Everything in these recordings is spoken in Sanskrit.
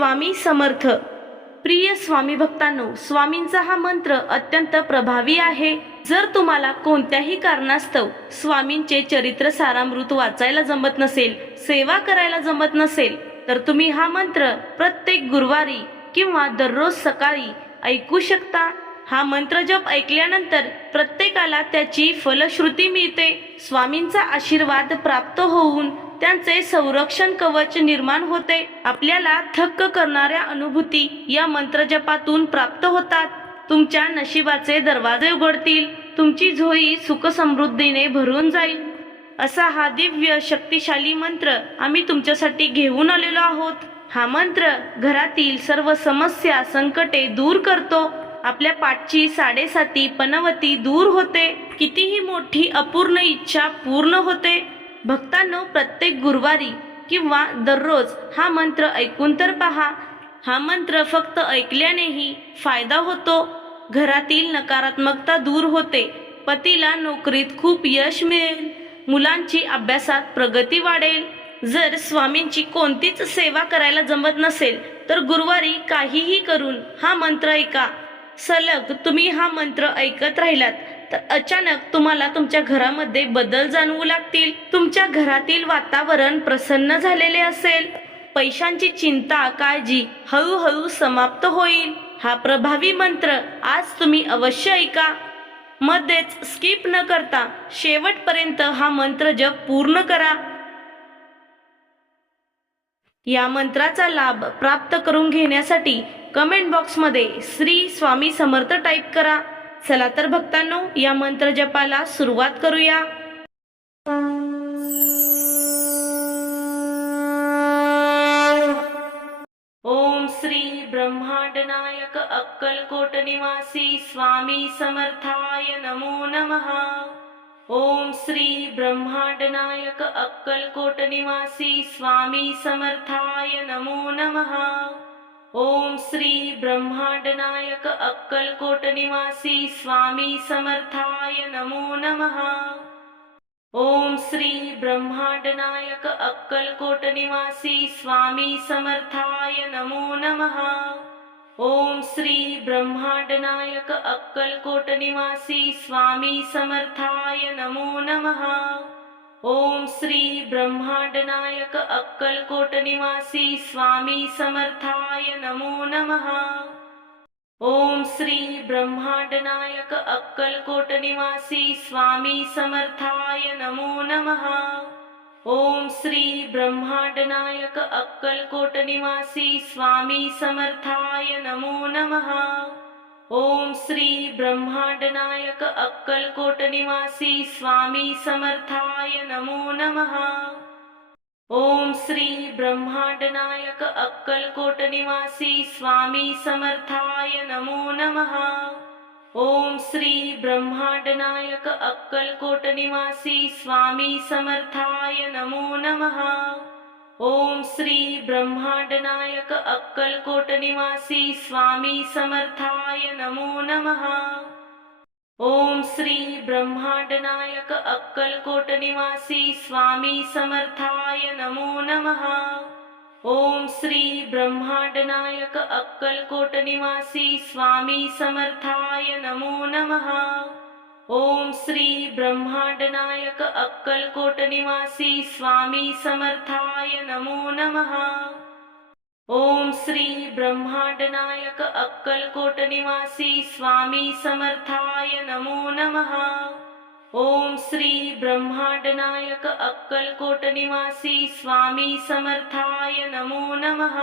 स्वामी समर्थ. प्रिय स्वामी भक्तांनो, स्वामींचा हा मंत्र अत्यंत प्रभावी आहे. जर तुम्हाला कोणत्याही कारणास्तव स्वामींचे चरित्र सारामृत वाचायला जमत नसेल, सेवा करायला जमत नसेल, तर तुम्ही हा मंत्र प्रत्येक गुरुवारी किंवा दररोज सकाळी ऐकू शकता. हा मंत्र जप ऐकल्यानंतर प्रत्येकाला त्याची फलश्रुती मिळते. स्वामींचा आशीर्वाद प्राप्त होऊन त्यांचे संरक्षण कवच निर्माण होते. आपल्याला थक्क करणाऱ्या अनुभूती या मंत्रजपातून प्राप्त होतात. तुमच्या नशिबाचे दरवाजे उघडतील. तुमची झोळी सुख समृद्धीने भरून जाईल. असा हा दिव्य शक्तिशाली मंत्र आम्ही तुमच्यासाठी घेऊन आलेलो आहोत. हा मंत्र घरातील सर्व समस्या संकटे दूर करतो. आपल्या पाठची साडेसाती पनवती दूर होते. कितीही मोठी अपूर्ण इच्छा पूर्ण होते. भक्तांनो, प्रत्येक गुरुवारी किंवा दररोज हा मंत्र ऐकून तर पहा. हा मंत्र फक्त ऐकल्यानेही फायदा होतो. घरातील नकारात्मकता दूर होते. पतीला नोकरीत खूप यश मिळेल. मुलांची अभ्यासात प्रगती वाढेल. जर स्वामींची कोणतीच सेवा करायला जमत नसेल तर गुरुवारी काहीही करून हा मंत्र ऐका. सलग तुम्ही हा मंत्र ऐकत राहिलात तर अचानक तुम्हाला तुमच्या घरामध्ये बदल जाणवू लागतील. तुमच्या घरातील वातावरण प्रसन्न झालेले असेल. पैशांची चिंता काळजी हळूहळू समाप्त होईल. हा प्रभावी मंत्र आज तुम्ही अवश्य ऐका. मध्येच स्किप न करता शेवटपर्यंत हा मंत्र जप पूर्ण करा. या मंत्राचा लाभ प्राप्त करून घेण्यासाठी कमेंट बॉक्समध्ये श्री स्वामी समर्थ टाईप करा. चला तर भक्तांनो, या मंत्र जपाला सुरुवात करूया. ओम श्री ब्रह्मांड नायक अक्कलकोट निवासी स्वामी समर्थाय नमो नमः. ओम श्री ब्रह्मांड नायक अक्कलकोट निवासी स्वामी समर्थाय नमो नमः. ओम श्री ब्रह्मांड नायक अक्कलकोट निवासी स्वामी समर्थाय नमो नमः. ओम श्री ब्रह्मांड नायक अक्कलकोट निवासी स्वामी समर्थाय नमो नमः. ओम श्री ब्रह्मांड नायक अक्कलकोट निवासी स्वामी समर्थाय नमो नमः. ओम श्री ब्रह्मांड नायक अक्कलकोट निवासी स्वामी समर्थाय नमो नमः. ओम श्री ब्रह्मांड नायक अक्कलकोट निवासी स्वामी समर्थाय नमो नमः. ओम श्री ब्रह्मांड नायक अक्कलकोट निवासी स्वामी समर्थाय नमो नमः. ओम श्री ब्रह्मांड नायक अक्कलकोट निवासी स्वामी समर्थाय नमो नमः. ओम श्री ब्रह्मांड नायक अक्कलकोट निवासी स्वामी समर्थाय नमो नमः. ओम श्री ब्रह्मांड नायक अक्कलकोट निवासी स्वामी समर्थाय नमो नमः. ओम श्री ब्रह्मांड नायक अक्कलकोट निवासी स्वामी समर्थाय नमो नमः. ओम श्री ब्रह्मांड नायक अक्कलकोट निवासी स्वामी समर्थाय नमो नमः. ओम श्री ब्रह्मांड नायक अक्कलकोट निवासी स्वामी समर्थाय नमो नमः. ओम श्री ब्रह्मांड नायक अक्कलकोट निवासी स्वामी समर्थाय नमो नमः. ओम श्री ब्रह्मांड नायक अक्कलकोट निवासी स्वामी समर्थाय नमो नमः. ओम श्री ब्रह्मांड नायक अक्कलकोट निवासी स्वामी समर्थाय नमो नमः.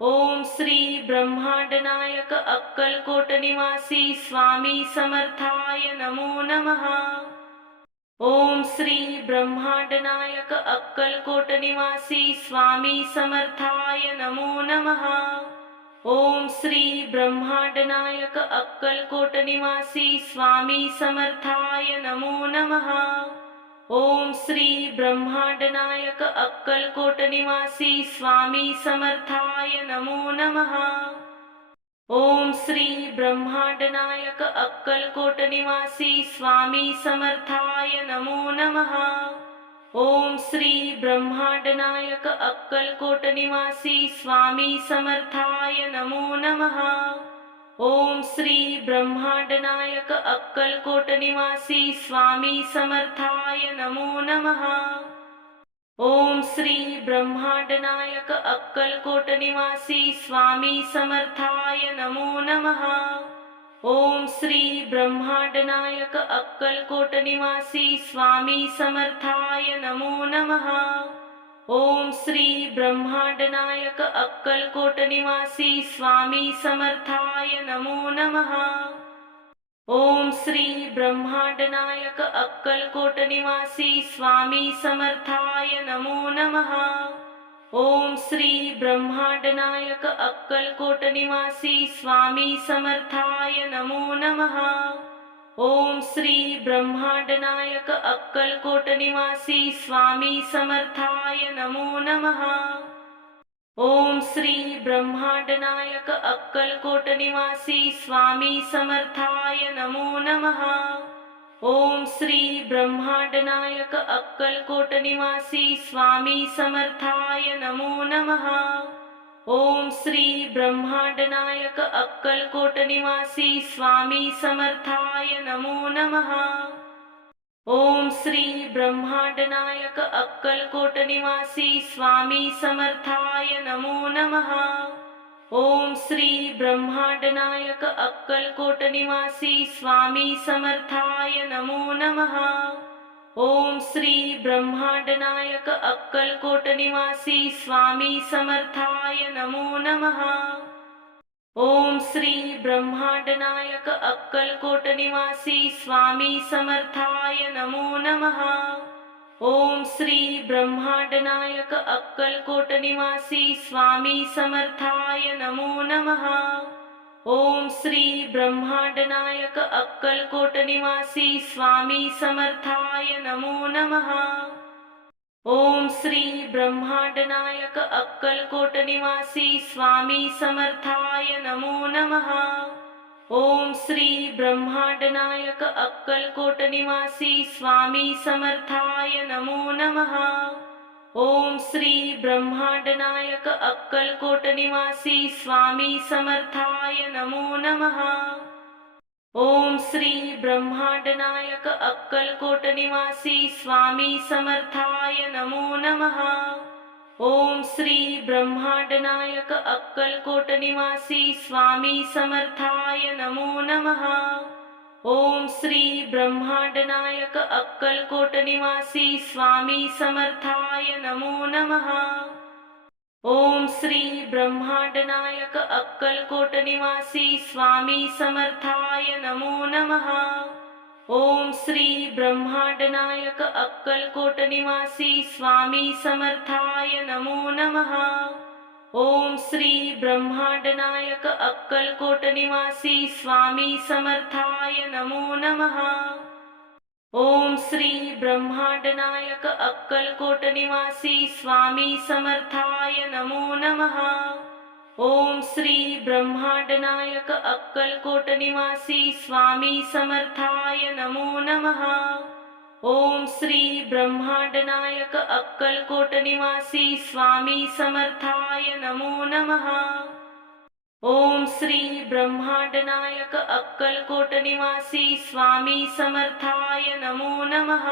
ओम श्री ब्रह्मांड नायक अक्कलकोट निवासी स्वामी समर्थाय नमो नमः. ओम श्री ब्रह्मांड नायक अक्कलकोट निवासी स्वामी समर्थाय नमो नमः. ओम श्री ब्रह्मांड नायक अक्कलकोट निवासी स्वामी समर्थाय नमो नमः. ओम श्री ब्रह्मांड नायक अक्कलकोट निवासी स्वामी समर्थाय नमो नमः. ओम श्री ब्रह्मांड नायक अक्कलकोट निवासी स्वामी समर्थाय नमो नमः. ओम श्री ब्रह्मांड नायक अक्कलकोट निवासी स्वामी समर्थाय नमो नमः। ओम श्री ब्रह्मांड नायक अक्कलकोट निवासी स्वामी समर्थाय नमो नमः। ओम श्री ब्रह्मांड नायक अक्कलकोट निवासी स्वामी समर्थाय नमो नमः। ओम श्री ब्रह्मांड नायक अक्कलकोट निवासी स्वामी समर्थाय नमो नमः। ओम श्री ब्रह्मांड नायक अक्कलकोट निवासी स्वामी समर्थाय नमो नमः। ओम श्री ब्रह्मांड नायक अक्कलकोट निवासी स्वामी समर्थाय नमो नमः। ओम श्री ब्रह्मांड नायक अक्कलकोट निवासी स्वामी समर्थाय नमो नमः। ओम श्री ब्रह्मांड नायक अक्कलकोट निवासी स्वामी समर्थाय नमो नमः। ओम श्री ब्रह्मांड नायक अक्कलकोट निवासी स्वामी समर्थाय नमो नमः। ओम श्री ब्रह्मांड नायक अक्कलकोट निवासी स्वामी समर्थाय नमो नमः। ओम श्री ब्रह्मांड नायक अक्कलकोट निवासी स्वामी समर्थाय नमो नमः। ओम श्री ब्रह्मांड नायक अक्कलकोट निवासी स्वामी समर्थाय नमो नमः। ओम श्री ब्रह्मांड नायक अक्कलकोट निवासी स्वामी समर्थाय नमो नमः। ओम श्री ब्रह्मांड नायक अक्कलकोट निवासी स्वामी समर्थाय नमो नमः। ओम श्री ब्रह्मांड नायक अक्कलकोट निवासी स्वामी समर्थाय नमो नमः। ओम श्री ब्रह्मांड नायक अक्कलकोट निवासी स्वामी समर्थाय नमो नमः। ओम श्री ब्रह्मांड नायक अक्कलकोट निवासी स्वामी समर्थाय नमो नमः। ओम श्री ब्रह्मांड नायक अक्कलकोट निवासी स्वामी समर्थाय नमो नमः। ओम श्री ब्रह्मांड नायक अक्कलकोट निवासी स्वामी समर्थाय नमो नमः। ओम श्री ब्रह्मांड नायक अक्कलकोट निवासी स्वामी समर्थाय नमो नमः। ओम श्री ब्रह्मांड नायक अक्कलकोट निवासी स्वामी समर्थाय नमो नमः। ओम श्री ब्रह्मांड नायक अक्कलकोट निवासी स्वामी समर्थाय नमो नमः। ओम श्री ब्रह्मांड नायक अक्कलकोट निवासी स्वामी समर्थाय नमो नमः। ओम श्री ब्रह्मांड नायक अक्कलकोट निवासी स्वामी समर्थाय नमो नमः। ओम श्री ब्रह्मांड नायक अक्कलकोट निवासी स्वामी समर्थाय नमो नमः। ओम श्री ब्रह्मांड नायक अक्कलकोट निवासी स्वामी समर्थाय नमो नमः। ओम श्री ब्रह्मांड नायक अक्कलकोट निवासी स्वामी समर्थाय नमो नमः। ओम श्री ब्रह्मांड नायक अक्कलकोट निवासी स्वामी समर्थाय नमो नमः। ओम श्री ब्रह्मांड नायक अक्कलकोट निवासी स्वामी समर्थाय नमो नमः। ओम श्री ब्रह्मांड नायक अक्कलकोट निवासी स्वामी समर्थाय नमो नमः।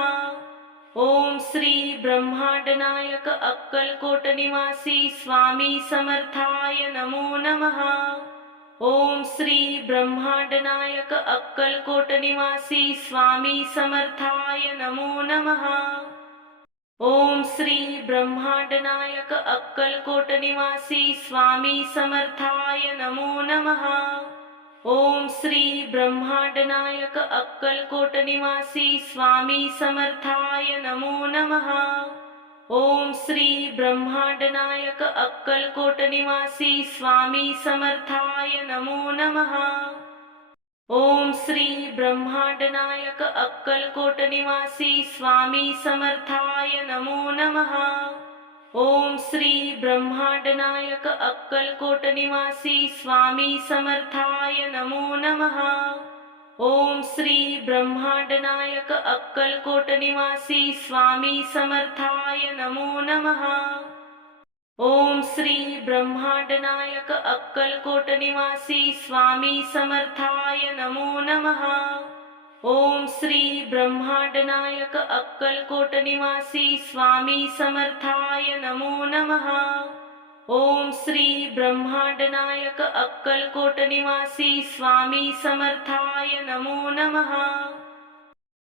ओम श्री ब्रह्मांड नायक अक्कलकोट निवासी स्वामी समर्थाय नमो नमः। ओम श्री ब्रह्मांड नायक अक्कलकोट निवासी स्वामी समर्थाय नमो नमः। ओम श्री ब्रह्मांड नायक अक्कलकोट निवासी स्वामी समर्थाय नमो नमः। ओम श्री ब्रह्मांड नायक अक्कलकोट निवासी स्वामी समर्थाय नमो नमः। ओम श्री ब्रह्मांड नायक अक्कलकोट निवासी स्वामी समर्थाय नमो नमः। ओम श्री ब्रह्मांड नायक अक्कलकोट निवासी स्वामी समर्थाय नमो नमः। ओम श्री ब्रह्मांड नायक अक्कलकोट निवासी स्वामी समर्थाय नमो नमः। ओम श्री ब्रह्मांड नायक अक्कलकोट निवासी स्वामी समर्थाय नमो नमः। ओम श्री ब्रह्मांड नायक अक्कलकोट निवासी स्वामी समर्थाय नमो नमः। ओम श्री ब्रह्मांड नायक अक्कलकोट निवासी स्वामी समर्थाय नमो नमः। ओम श्री ब्रह्मांड नायक अक्कलकोट निवासी स्वामी समर्थाय नमो नमः।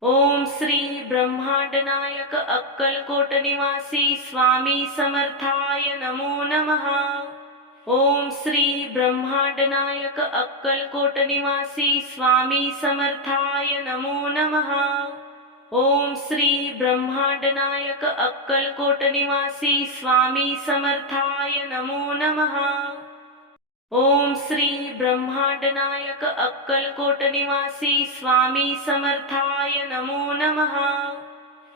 ओम श्री ब्रह्मांड नायक अक्कलकोट निवासी स्वामी समर्थाय नमो नमः। ओम श्री ब्रह्मांड नायक अक्कलकोट निवासी स्वामी समर्थाय नमो नमः। ओम श्री ब्रह्मांड नायक अक्कलकोट निवासी स्वामी समर्थाय नमो नमः। ओम श्री ब्रह्मांड नायक अक्कलकोट निवासी स्वामी समर्थाय नमो नमः।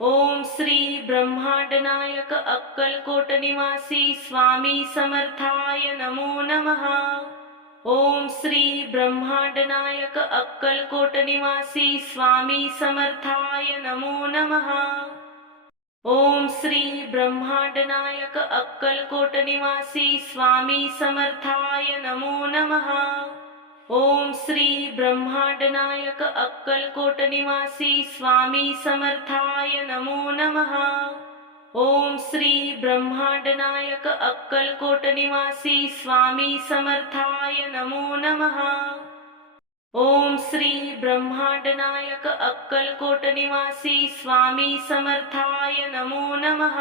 ओम श्री ब्रह्मांड नायक अक्कलकोट निवासी स्वामी समर्थाय नमो नमः। ओम श्री ब्रह्मांड नायक अक्कलकोट निवासी स्वामी समर्थाय नमो नमः। ओम श्री ब्रह्मांड नायक अक्कलकोट निवासी स्वामी समर्थाय नमो नमः। ओम श्री ब्रह्मांड नायक अक्कलकोट निवासी स्वामी समर्थाय नमो नमः। ओम श्री ब्रह्मांड नायक अक्कलकोट निवासी स्वामी समर्थाय नमो नमः। ओम श्री ब्रह्मांड नायक अक्कलकोट निवासी स्वामी समर्थाय नमो नमः।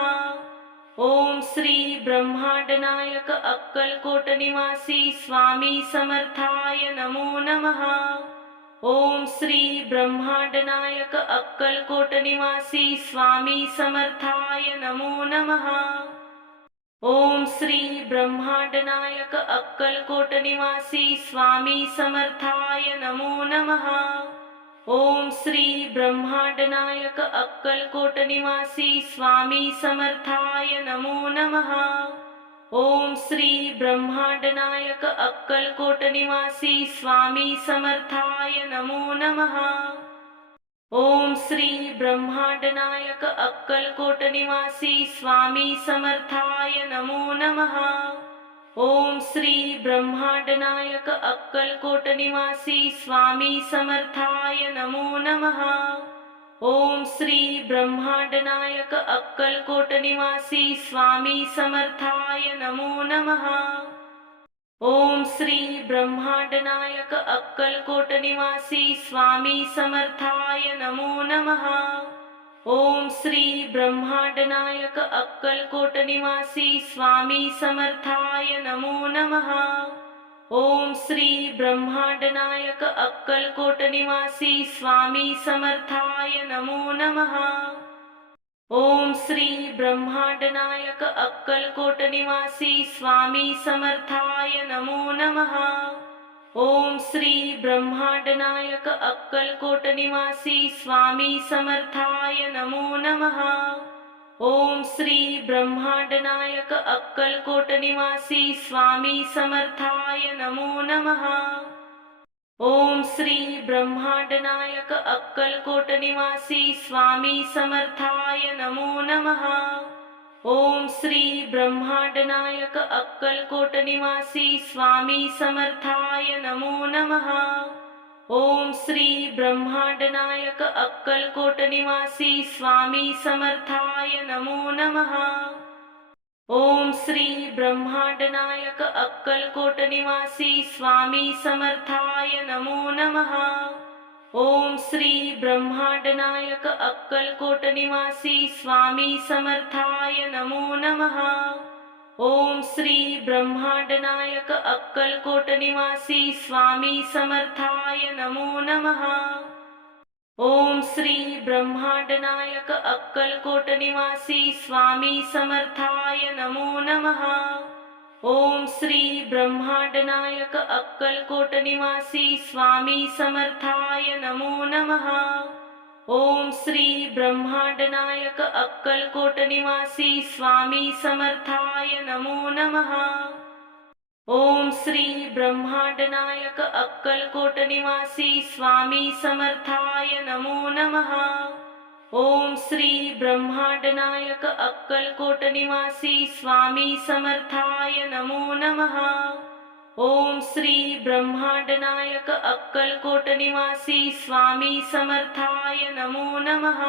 ओम श्री ब्रह्मांड नायक अक्कलकोट निवासी स्वामी समर्थाय नमो नमः। ओम श्री ब्रह्मांड नायक अक्कलकोट निवासी स्वामी समर्थाय नमो नमः। ओम श्री ब्रह्मांड नायक अक्कलकोट निवासी स्वामी समर्थाय नमो नमः। ओम श्री ब्रह्मांड नायक अक्कलकोट निवासी स्वामी समर्थाय नमो नमः। ओम श्री ब्रह्मांड नायक अक्कलकोट निवासी स्वामी समर्थाय नमो नमः। ओम श्री ब्रह्मांड नायक अक्कलकोट निवासी स्वामी समर्थाय नमो नमः। ओम श्री ब्रह्मांड नायक अक्कलकोट निवासी स्वामी समर्थाय नमो नमः। ओम श्री ब्रह्मांड नायक अक्कलकोट निवासी स्वामी समर्थाय नमो नमः। ओम श्री ब्रह्मांड नायक अक्कलकोट निवासी स्वामी समर्थाय नमो नमः। ओम श्री ब्रह्मांड नायक अक्कलकोट निवासी स्वामी समर्थाय नमो नमः। ओम श्री ब्रह्मांड नायक अक्कलकोट निवासी स्वामी समर्थाय नमो नमः। ओम श्री ब्रह्मांड नायक अक्कलकोट निवासी स्वामी समर्थाय नमो नमः। ओम श्री ब्रह्मांड नायक अक्कलकोट निवासी स्वामी समर्थाय नमो नमः। ओम श्री ब्रह्मांड नायक अक्कलकोट निवासी स्वामी समर्थाय नमो नमः। ओम श्री ब्रह्मांड नायक अक्कलकोट निवासी स्वामी समर्थाय नमो नमः। ओम श्री ब्रह्मांड नायक अक्कलकोट निवासी स्वामी समर्थाय नमो नमः। ओम श्री ब्रह्मांड नायक अक्कलकोट निवासी स्वामी समर्थाय नमो नमः। ओम श्री ब्रह्मांड नायक अक्कलकोट निवासी स्वामी समर्थाय नमो नमः। ओम श्री ब्रह्मांड नायक अक्कलकोट निवासी स्वामी समर्थाय नमो नमः। ओम श्री ब्रह्मांड नायक अक्कलकोट निवासी स्वामी समर्थाय नमो नमः। ओम श्री ब्रह्मांड नायक अक्कलकोट निवासी स्वामी समर्थाय नमो नमः। ओम श्री ब्रह्मांड नायक अक्कलकोट निवासी स्वामी समर्थाय नमो नमः। ओम श्री ब्रह्मांड नायक अक्कलकोट निवासी स्वामी समर्थाय नमो नमः। ओम श्री ब्रह्मांड नायक अक्कलकोट निवासी स्वामी समर्थाय नमो नमः। ओम श्री ब्रह्मांड नायक अक्कलकोट निवासी स्वामी समर्थाय नमो नमः। ओम श्री ब्रह्मांड नायक अक्कलकोट निवासी स्वामी समर्थाय नमो नमः।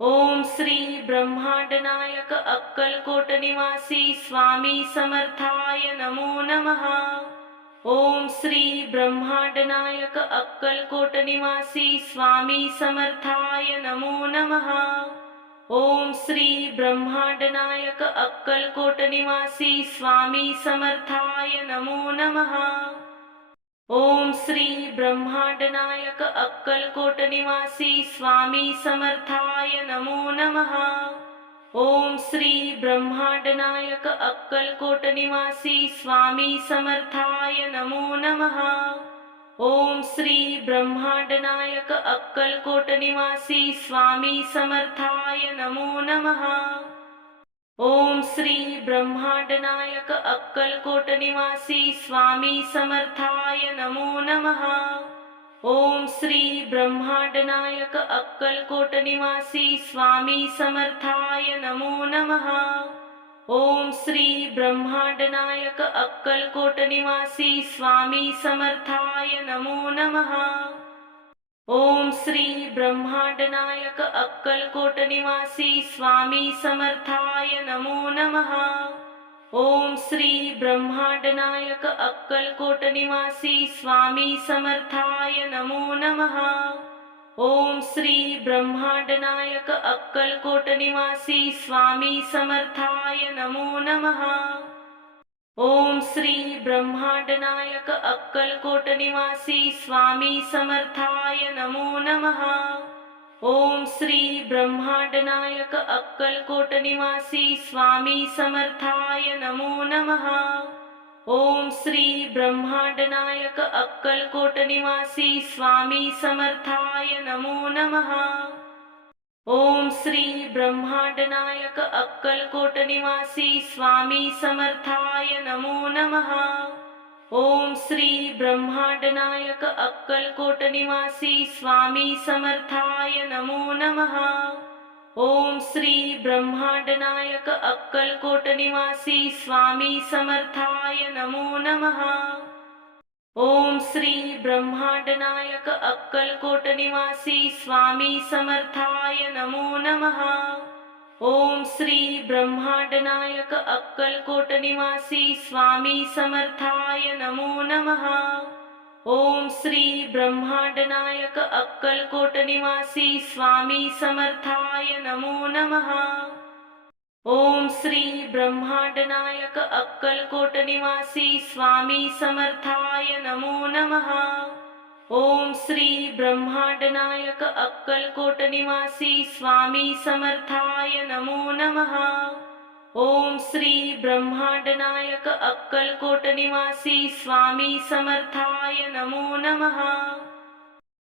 ओम श्री ब्रह्मांड नायक अक्कलकोट निवासी स्वामी समर्थाय नमो नमः। ओम श्री ब्रह्मांड नायक अक्कलकोट निवासी स्वामी समर्थाय नमो नमः। ओम श्री ब्रह्मांड नायक अक्कलकोट निवासी स्वामी समर्थाय नमो नमः। ओम श्री ब्रह्मांड नायक अक्कलकोट निवासी स्वामी समर्थाय नमो नमः। ओम श्री ब्रह्मांड नायक अक्कलकोट निवासी स्वामी समर्थाय नमो नमः। ओम श्री ब्रह्मांड नायक अक्कलकोट निवासी स्वामी समर्थाय नमो नमः। ओम श्री ब्रह्मांड नायक अक्कलकोट निवासी स्वामी समर्थाय नमो नमः। ओम श्री ब्रह्मांड नायक अक्कलकोट निवासी स्वामी समर्थाय नमो नमः। ओम श्री ब्रह्मांड नायक अक्कलकोट निवासी स्वामी समर्थाय नमो नमः। ओम श्री ब्रह्मांड नायक अक्कलकोट निवासी स्वामी समर्थाय नमो नमः। ओम श्री ब्रह्मांड नायक अक्कलकोट निवासी स्वामी समर्थाय नमो नमः। ओम श्री ब्रह्मांड नायक अक्कलकोट निवासी स्वामी समर्थाय नमो नमः। ओम श्री ब्रह्मांड नायक अक्कलकोट निवासी स्वामी समर्थाय नमो नमः। ओम श्री ब्रह्मांड नायक अक्कलकोट निवासी स्वामी समर्थाय नमो नमः। ओम श्री ब्रह्मांड नायक अक्कलकोट निवासी स्वामी समर्थाय नमो नमः। ओम श्री ब्रह्मांड नायक अक्कलकोट निवासी स्वामी समर्थाय नमो नमः। ओम श्री ब्रह्मांड नायक अक्कलकोट निवासी स्वामी समर्थाय नमो नमः। ओम श्री ब्रह्मांड नायक अक्कलकोट निवासी स्वामी समर्थाय नमो नमः। ओम श्री ब्रह्मांड नायक अक्कलकोट निवासी स्वामी समर्थाय नमो नमः। ओम श्री ब्रह्मांड नायक अक्कलकोट निवासी स्वामी समर्थाय नमो नमः। ओम श्री ब्रह्मांड नायक अक्कलकोट निवासी स्वामी समर्थाय नमो नमः। ओम श्री ब्रह्मांड नायक अक्कलकोट निवासी स्वामी समर्थाय नमो नमः। ओम श्री ब्रह्मांड नायक अक्कलकोट निवासी स्वामी समर्थाय नमो नमः। ओम श्री ब्रह्मांड नायक अक्कलकोट निवासी स्वामी समर्थाय नमो नमः।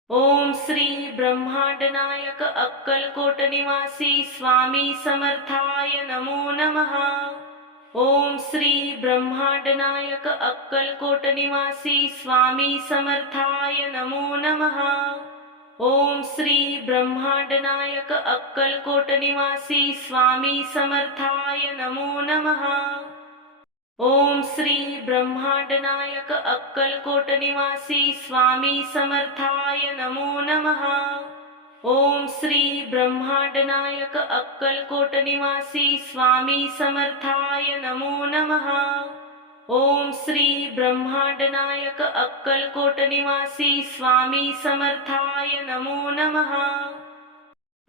ओम श्री ब्रह्मांड नायक अक्कलकोट निवासी स्वामी समर्थाय नमो नमः। ओम श्री ब्रह्मांड नायक अक्कलकोट निवासी स्वामी समर्थाय नमो नमः। ओम श्री ब्रह्मांड नायक अक्कलकोट निवासी स्वामी समर्थाय नमो नमः। ओम श्री ब्रह्मांड नायक अक्कलकोट निवासी स्वामी समर्थाय नमो नमः। ओम श्री ब्रह्मांड नायक अक्कलकोट निवासी स्वामी समर्थाय नमो नमः। ओम श्री ब्रह्मांड नायक अक्कलकोट निवासी स्वामी समर्थाय नमो नमः।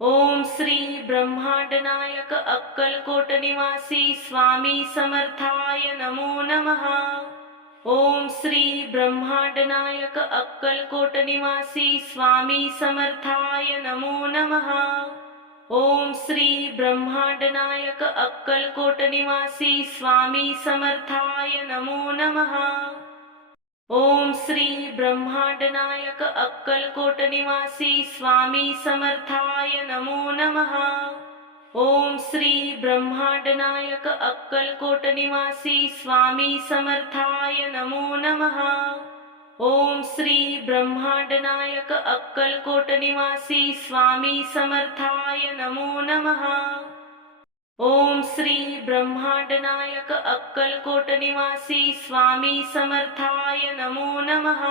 ओम श्री ब्रह्मांड नायक अक्कलकोट निवासी स्वामी समर्थाय नमो नमः। ओम श्री ब्रह्मांड नायक अक्कलकोट निवासी स्वामी समर्थाय नमो नमः। ओम श्री ब्रह्मांड नायक अक्कलकोट निवासी स्वामी समर्थाय नमो नमः। ओम श्री ब्रह्मांड नायक अक्कलकोट निवासी स्वामी समर्थाय नमो नमः। ओम श्री ब्रह्मांड नायक अक्कलकोट निवासी स्वामी समर्थाय नमो नमः। ओम श्री ब्रह्मांड नायक अक्कलकोट निवासी स्वामी समर्थाय नमो नमः। ओम श्री ब्रह्मांड नायक अक्कलकोट निवासी स्वामी समर्थाय नमो नमः।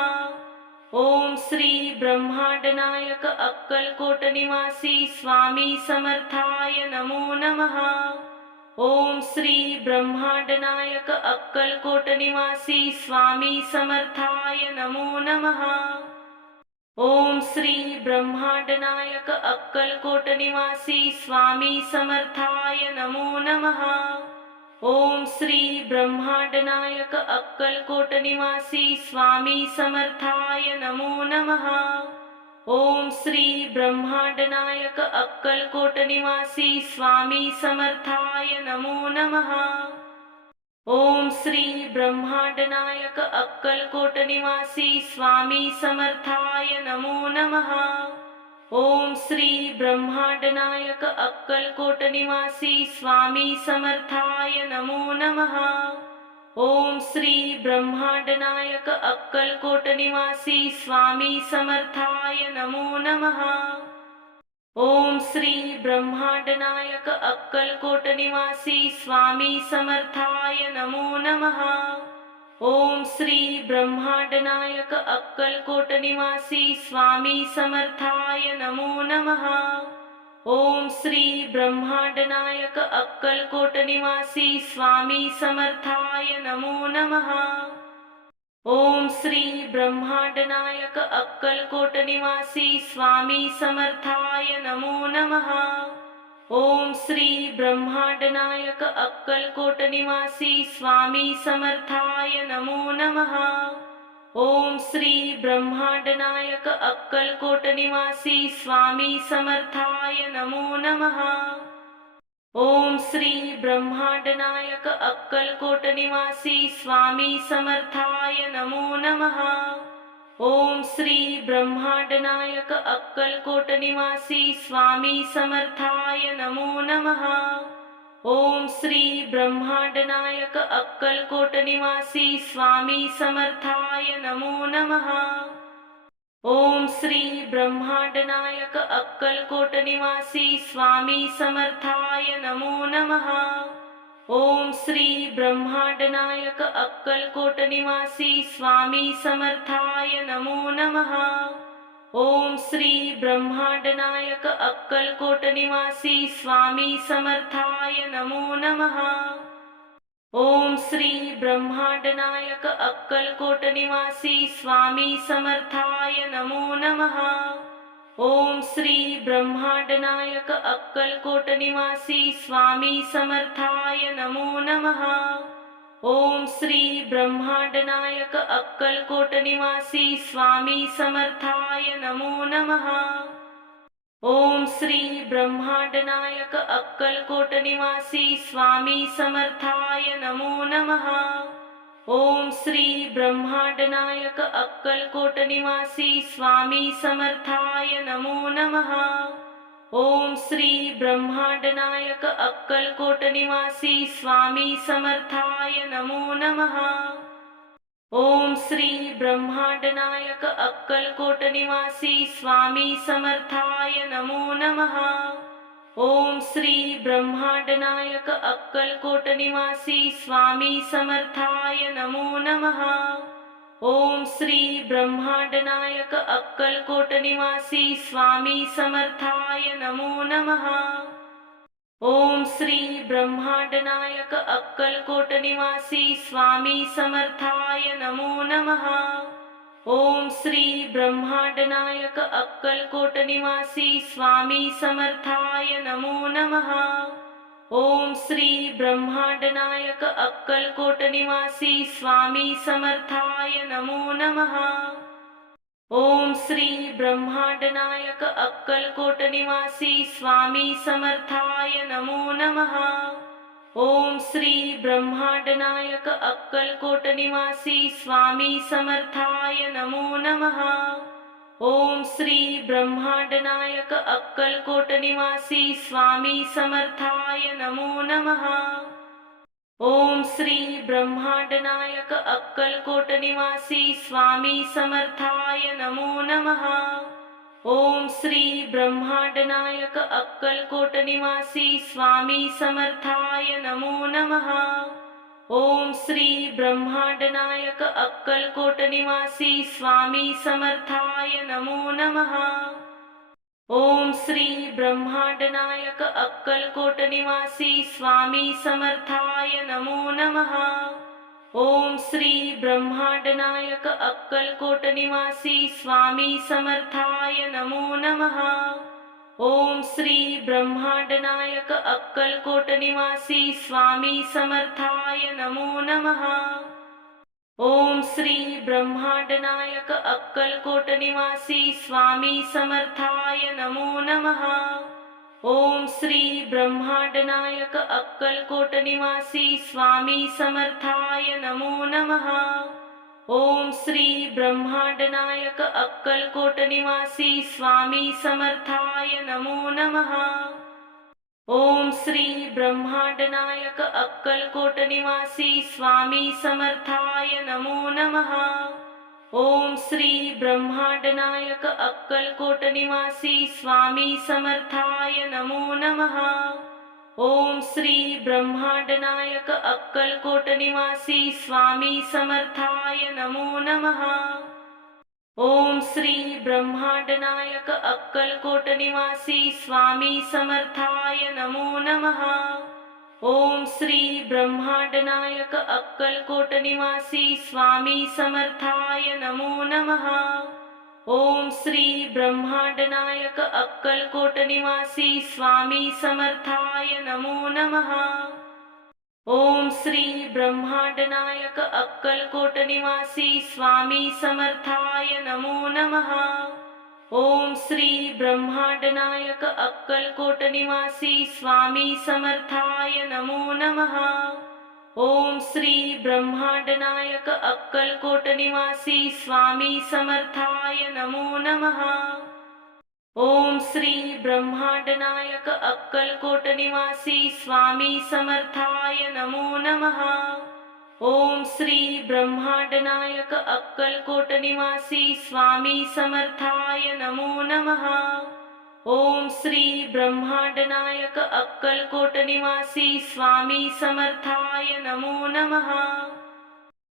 ओम श्री ब्रह्मांड नायक अक्कलकोट निवासी स्वामी समर्थाय नमो नमः। ओम श्री ब्रह्मांड नायक अक्कलकोट निवासी स्वामी समर्थाय नमो नमः। ओम श्री ब्रह्मांड नायक अक्कलकोट निवासी स्वामी समर्थाय नमो नमः। ओम श्री ब्रह्मांड नायक अक्कलकोट निवासी स्वामी समर्थाय नमो नमः। ओम श्री ब्रह्मांड नायक अक्कलकोट निवासी स्वामी समर्थाय नमो नमः। ओम श्री ब्रह्मांड नायक अक्कलकोट निवासी स्वामी समर्थाय नमो नमः। ओम श्री ब्रह्मांड नायक अक्कलकोट निवासी स्वामी समर्थाय नमो नमः। ओम श्री ब्रह्मांड नायक अक्कलकोट निवासी स्वामी समर्थाय नमो नमः। ओम श्री ब्रह्मांड नायक अक्कलकोट निवासी स्वामी समर्थाय नमो नमः। ओम श्री ब्रह्मांड नायक अक्कलकोट निवासी स्वामी समर्थाय नमो नमः। ओम श्री ब्रह्मांड नायक अक्कलकोट निवासी स्वामी समर्थाय नमो नमः। ओम श्री ब्रह्मांड नायक अक्कलकोट निवासी स्वामी समर्थाय नमो नमः। ओम श्री ब्रह्मांड नायक अक्कलकोट निवासी स्वामी समर्थाय नमो नमः। ओम श्री ब्रह्मांड नायक अक्कलकोट निवासी स्वामी समर्थाय नमो नमः। ओम श्री ब्रह्मांड नायक अक्कलकोट निवासी स्वामी समर्थाय नमो नमः। ओम श्री ब्रह्मांड नायक अक्कलकोट निवासी स्वामी समर्थाय नमो नमः। ओम श्री ब्रह्मांड नायक अक्कलकोट निवासी स्वामी समर्थाय नमो नमः। ओम श्री ब्रह्मांड नायक अक्कलकोट निवासी स्वामी समर्थाय नमो नमः। ओम श्री ब्रह्मांड नायक अक्कलकोट निवासी स्वामी समर्थाय नमो नमः। ओम श्री ब्रह्मांड नायक अक्कलकोट निवासी स्वामी समर्थाय नमो नमः। ओम श्री ब्रह्मांड नायक अक्कलकोट निवासी स्वामी समर्थाय नमो नमः। ओम श्री ब्रह्मांड नायक अक्कलकोट निवासी स्वामी समर्थाय नमो नमः। ओम श्री ब्रह्मांड नायक अक्कलकोट निवासी स्वामी समर्थाय नमो नमः। ओम श्री ब्रह्मांड नायक अक्कलकोट निवासी स्वामी समर्थाय नमो नमः। ओम श्री ब्रह्मांड नायक अक्कलकोट निवासी स्वामी समर्थाय नमो नमः। ओम श्री ब्रह्मांड नायक अक्कलकोट निवासी स्वामी समर्थाय नमो नमः। ओम श्री ब्रह्मांड नायक अक्कलकोट निवासी स्वामी समर्थाय नमो नमः। ओम श्री ब्रह्मांड नायक अक्कलकोट निवासी स्वामी समर्थाय नमो नमः। ओम श्री ब्रह्मांड नायक अक्कलकोट निवासी स्वामी समर्थाय नमो नमः। ओम श्री ब्रह्मांड नायक अक्कलकोट निवासी स्वामी समर्थाय नमो नमः। ओम श्री ब्रह्मांड नायक अक्कलकोट निवासी स्वामी समर्थाय नमो नमः। ओम श्री ब्रह्मांड नायक अक्कलकोट निवासी स्वामी समर्थाय नमो नमः। ओम श्री ब्रह्मांड नायक अक्कलकोट निवासी स्वामी समर्थाय नमो नमः। ओम श्री ब्रह्मांड नायक अक्कलकोट निवासी स्वामी समर्थाय नमो नमः। ओम श्री ब्रह्मांड नायक अक्कलकोट निवासी स्वामी समर्थाय नमो नमः। ओम श्री ब्रह्मांड नायक अक्कलकोट निवासी स्वामी समर्थाय नमो नमः। ओम श्री ब्रह्मांड नायक अक्कलकोट निवासी स्वामी समर्थाय नमो नमः। ओम श्री ब्रह्मांड नायक अक्कलकोट निवासी स्वामी समर्थाय नमो नमः। ओम श्री ब्रह्मांड नायक अक्कलकोट निवासी स्वामी समर्थाय नमो नमः। ओम श्री ब्रह्मांड नायक अक्कलकोट निवासी स्वामी समर्थाय नमो नमः। ओम श्री ब्रह्मांड नायक अक्कलकोट निवासी स्वामी समर्थाय नमो नमः। ओम श्री ब्रह्मांड नायक अक्कलकोट निवासी स्वामी समर्थाय नमो नमः। ओम श्री ब्रह्मांड नायक अक्कलकोट निवासी स्वामी समर्थाय नमो नमः। ओम श्री ब्रह्मांड नायक अक्कलकोट निवासी स्वामी समर्थाय नमो नमः। ओम श्री ब्रह्मांड नायक अक्कलकोट निवासी स्वामी समर्थाय नमो नमः। ओम श्री ब्रह्मांड नायक अक्कलकोट निवासी स्वामी समर्थाय नमो नमः। ओम श्री ब्रह्मांड नायक अक्कलकोट निवासी स्वामी समर्थाय नमो नमः। ओम श्री ब्रह्मांड नायक अक्कलकोट निवासी स्वामी समर्थाय नमो नमः। ओम श्री ब्रह्मांड नायक अक्कलकोट निवासी स्वामी समर्थाय नमो नमः। ओम श्री ब्रह्मांड नायक अक्कलकोट निवासी स्वामी समर्थाय नमो नमः। ओम श्री ब्रह्मांड नायक अक्कलकोट निवासी स्वामी समर्थाय नमो नमः। ओम श्री ब्रह्मांड नायक अक्कलकोट निवासी स्वामी समर्थाय नमो नमः। ओम श्री ब्रह्मांड नायक अक्कलकोट निवासी स्वामी समर्थाय नमो नमः। ओम श्री ब्रह्मांड नायक अक्कलकोट निवासी स्वामी समर्थाय नमो नमः। ओम श्री ब्रह्मांड नायक अक्कलकोट निवासी स्वामी समर्थाय नमो नमः। ओम श्री ब्रह्मांड नायक अक्कलकोट निवासी स्वामी समर्थाय नमो नमः।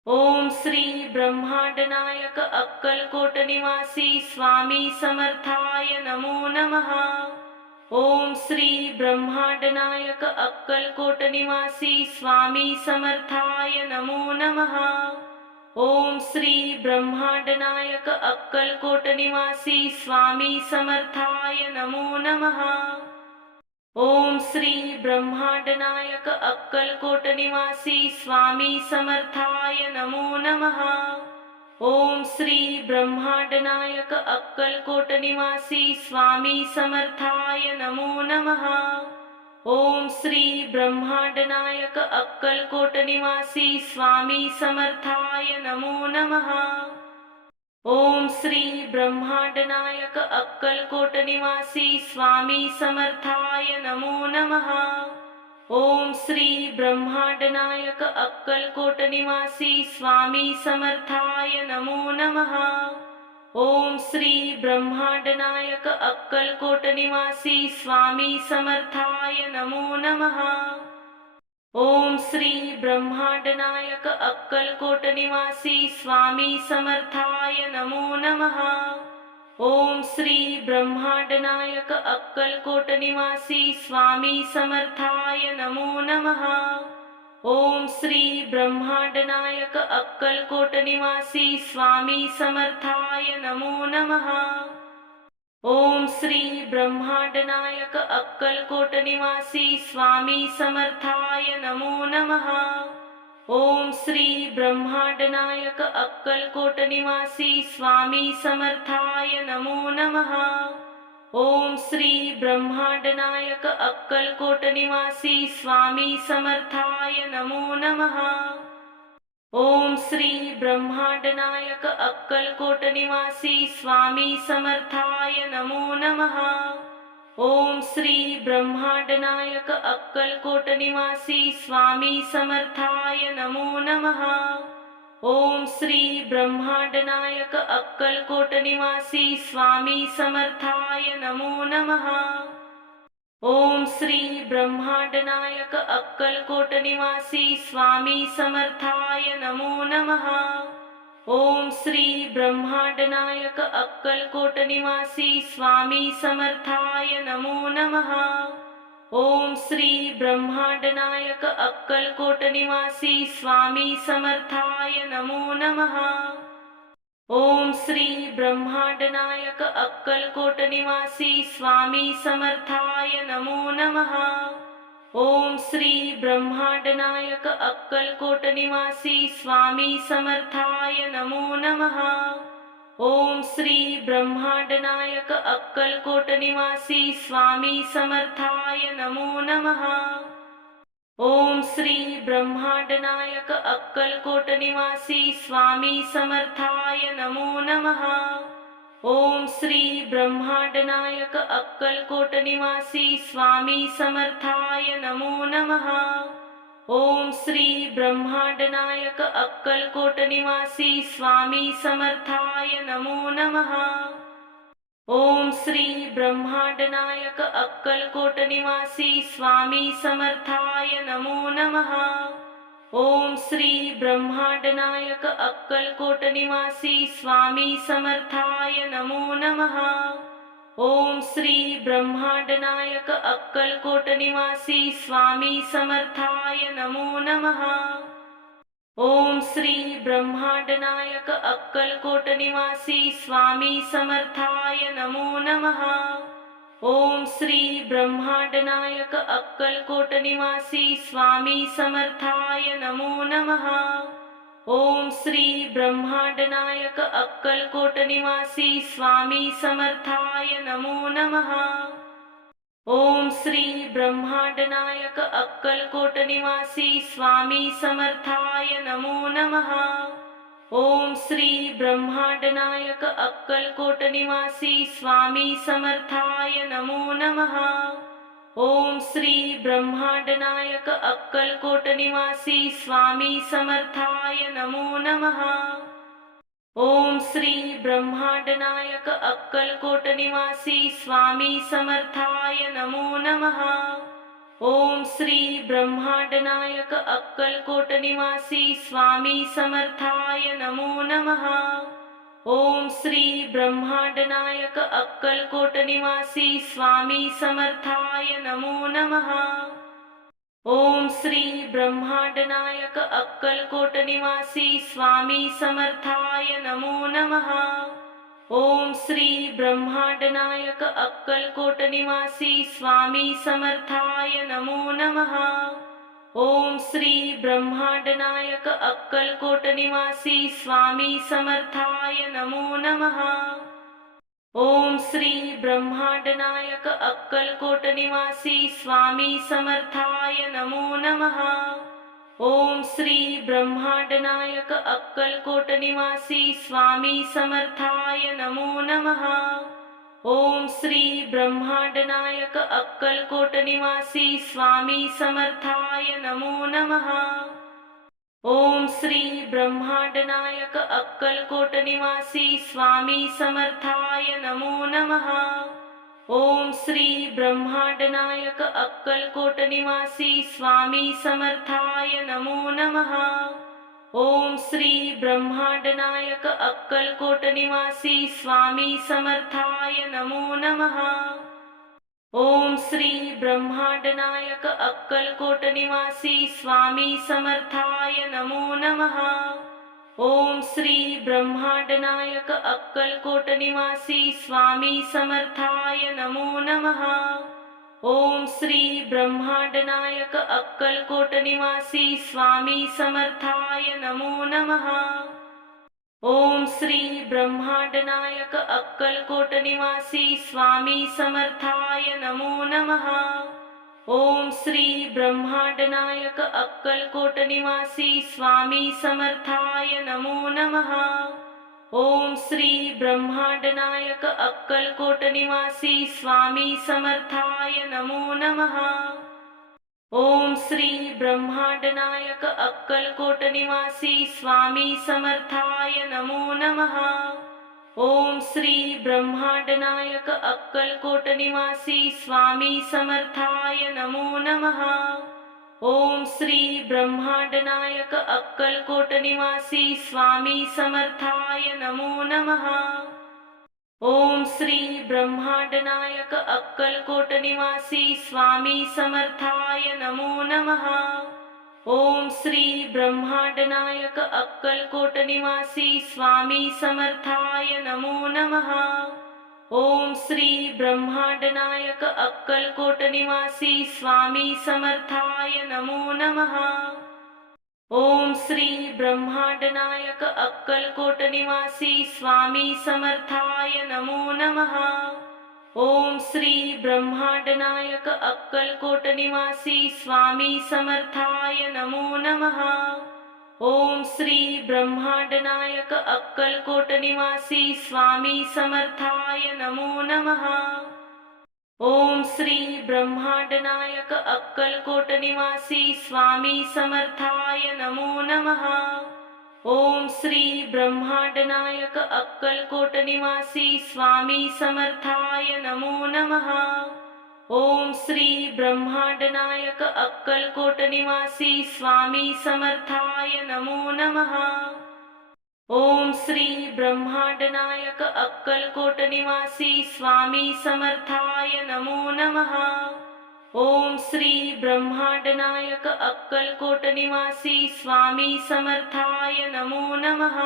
ओम श्री ब्रह्मांड नायक अक्कलकोट निवासी स्वामी समर्थाय नमो नमः। ओम श्री ब्रह्मांड नायक अक्कलकोट निवासी स्वामी समर्थाय नमो नमः। ओम श्री ब्रह्मांड नायक अक्कलकोट निवासी स्वामी समर्थाय नमो नमः। ओम श्री ब्रह्मांड नायक अक्कलकोट निवासी स्वामी समर्थाय नमो नमः। ओम श्री ब्रह्मांड नायक अक्कलकोट निवासी स्वामी समर्थाय नमो नमः। ओम श्री ब्रह्मांड नायक अक्कलकोट निवासी स्वामी समर्थाय नमो नमः। ओम श्री ब्रह्मांड नायक अक्कलकोट निवासी स्वामी समर्थाय नमो नमः। ओम श्री ब्रह्मांड नायक अक्कलकोट निवासी स्वामी समर्थाय नमो नमः। ओम श्री ब्रह्मांड नायक अक्कलकोट निवासी स्वामी समर्थाय नमो नमः। ओम श्री ब्रह्मांड नायक अक्कलकोट निवासी स्वामी समर्थाय नमो नमः। ओम श्री ब्रह्मांड नायक अक्कलकोट निवासी स्वामी समर्थाय नमो नमः। ओम श्री ब्रह्मांड नायक अक्कलकोट निवासी स्वामी समर्थाय नमो नमः। ओम श्री ब्रह्मांड नायक अक्कलकोट निवासी स्वामी समर्थाय नमो नमः। ओम श्री ब्रह्मांड नायक अक्कलकोट निवासी स्वामी समर्थाय नमो नमः। ओम श्री ब्रह्मांड नायक अक्कलकोट निवासी स्वामी समर्थाय नमो नमः। ओम श्री ब्रह्मांड नायक अक्कलकोट निवासी स्वामी समर्थाय नमो नमः। ओम श्री ब्रह्मांड नायक अक्कलकोट निवासी स्वामी समर्थाय नमो नमः। ओम श्री ब्रह्मांड नायक अक्कलकोट निवासी स्वामी समर्थाय नमो नमः। ओम श्री ब्रह्मांड नायक अक्कलकोट निवासी स्वामी समर्थाय नमो नमः। ओम श्री ब्रह्मांड नायक अक्कलकोट निवासी स्वामी समर्थाय नमो नमः। ओम श्री ब्रह्मांड नायक अक्कलकोट निवासी स्वामी समर्थाय नमो नमः। ओम श्री ब्रह्मांड नायक अक्कलकोट निवासी स्वामी समर्थाय नमो नमः। ओम श्री ब्रह्मांड नायक अक्कलकोट निवासी स्वामी समर्थाय नमो नमः। ओम श्री ब्रह्मांड नायक अक्कलकोट निवासी स्वामी समर्थाय नमो नमः। ओम श्री ब्रह्मांड नायक अक्कलकोट निवासी स्वामी समर्थाय नमो नमः। ओम श्री ब्रह्मांड नायक अक्कलकोट निवासी स्वामी समर्थाय नमो नमः। ओम श्री ब्रह्मांड नायक अक्कलकोट निवासी स्वामी समर्थाय नमो नमः। ओम श्री ब्रह्मांड नायक अक्कलकोट निवासी स्वामी समर्थाय नमो नमः। ओम श्री ब्रह्मांड नायक अक्कलकोट निवासी स्वामी समर्थाय नमो नमः। ओम श्री ब्रह्मांड नायक अक्कलकोट निवासी स्वामी समर्थाय नमो नमः। ओम श्री ब्रह्मांड नायक अक्कलकोट निवासी स्वामी समर्थाय नमो नमः। ओम श्री ब्रह्मांड नायक अक्कलकोट निवासी स्वामी समर्थाय नमो नमः। ओम श्री ब्रह्मांड नायक अक्कलकोट निवासी स्वामी समर्थाय नमो नमः। ओम श्री ब्रह्मांड नायक अक्कलकोट निवासी स्वामी समर्थाय नमो नमः। ओम श्री ब्रह्मांड नायक अक्कलकोट निवासी स्वामी समर्थाय नमो नमः। ओम श्री ब्रह्मांड नायक अक्कलकोट निवासी स्वामी समर्थाय नमो नमः। ओम श्री ब्रह्मांड नायक अक्कलकोट निवासी स्वामी समर्थाय नमो नमः। ओम श्री ब्रह्मांड नायक अक्कलकोट निवासी स्वामी समर्थाय नमो नमः। ओम श्री ब्रह्मांड नायक अक्कलकोट निवासी स्वामी समर्थाय नमो नमः। ओम श्री ब्रह्मांड नायक अक्कलकोट निवासी स्वामी समर्थाय नमो नमः। ओम श्री ब्रह्मांड नायक अक्कलकोट निवासी स्वामी समर्थाय नमो नमः। ओम श्री ब्रह्मांड नायक अक्कलकोट निवासी स्वामी समर्थाय नमो नमः। ओम श्री ब्रह्मांड नायक अक्कलकोट निवासी स्वामी समर्थाय नमो नमः। ओम श्री ब्रह्मांड नायक अक्कलकोट निवासी स्वामी समर्थाय नमो नमः। ओम श्री ब्रह्मांड नायक अक्कलकोट निवासी स्वामी समर्थाय नमो नमः। ओम श्री ब्रह्मांड नायक अक्कलकोट निवासी स्वामी समर्थाय नमो नमः। ओम श्री ब्रह्मांड नायक अक्कलकोट निवासी स्वामी समर्थाय नमो नमः। ओम श्री ब्रह्मांड नायक अक्कलकोट निवासी स्वामी समर्थाय नमो नमः। ओम श्री ब्रह्मांड नायक अक्कलकोट निवासी स्वामी समर्थाय नमो नमः। ओम श्री ब्रह्मांड नायक अक्कलकोट निवासी स्वामी समर्थाय नमो नमः। ओम श्री ब्रह्मांड नायक अक्कलकोट निवासी स्वामी समर्थाय नमो नमः। ओम श्री ब्रह्मांड नायक अक्कलकोट निवासी स्वामी समर्थाय नमो नमः। ओम श्री ब्रह्मांड नायक अक्कलकोट निवासी स्वामी समर्थाय नमो नमः। ओम श्री ब्रह्मांड नायक अक्कलकोट निवासी स्वामी समर्थाय नमो नमः। ओम श्री ब्रह्मांड नायक अक्कलकोट निवासी स्वामी समर्थाय नमो नमः। ओम श्री ब्रह्मांड नायक अक्कलकोट निवासी स्वामी समर्थाय नमो नमः। ओम श्री ब्रह्मांड नायक अक्कलकोट निवासी स्वामी समर्थाय नमो नमः। ओम श्री ब्रह्मांड नायक अक्कलकोट निवासी स्वामी समर्थाय नमो नमः। ओम श्री ब्रह्मांड नायक अक्कलकोट निवासी स्वामी समर्थाय नमो नमः। ओम श्री ब्रह्मांड नायक अक्कलकोट निवासी स्वामी समर्थाय नमो नमः। ओम श्री ब्रह्मांड नायक अक्कलकोट निवासी स्वामी समर्थाय नमो नमः। ओम श्री ब्रह्मांड नायक अक्कलकोट निवासी स्वामी समर्थाय नमो नमः। ओम श्री ब्रह्मांड नायक अक्कलकोट निवासी स्वामी समर्थाय नमो नमः। ओम श्री ब्रह्मांड नायक अक्कलकोट निवासी स्वामी समर्थाय नमो नमः। ओम श्री ब्रह्मांड नायक अक्कलकोट निवासी स्वामी समर्थाय नमो नमः। ओम श्री ब्रह्मांड नायक अक्कलकोट निवासी स्वामी समर्थाय नमो नमः। ओम श्री ब्रह्मांड नायक अक्कलकोट निवासी स्वामी समर्थाय नमो नमः। ओम श्री ब्रह्मांड नायक अक्कलकोट निवासी स्वामी समर्थाय नमो नमः।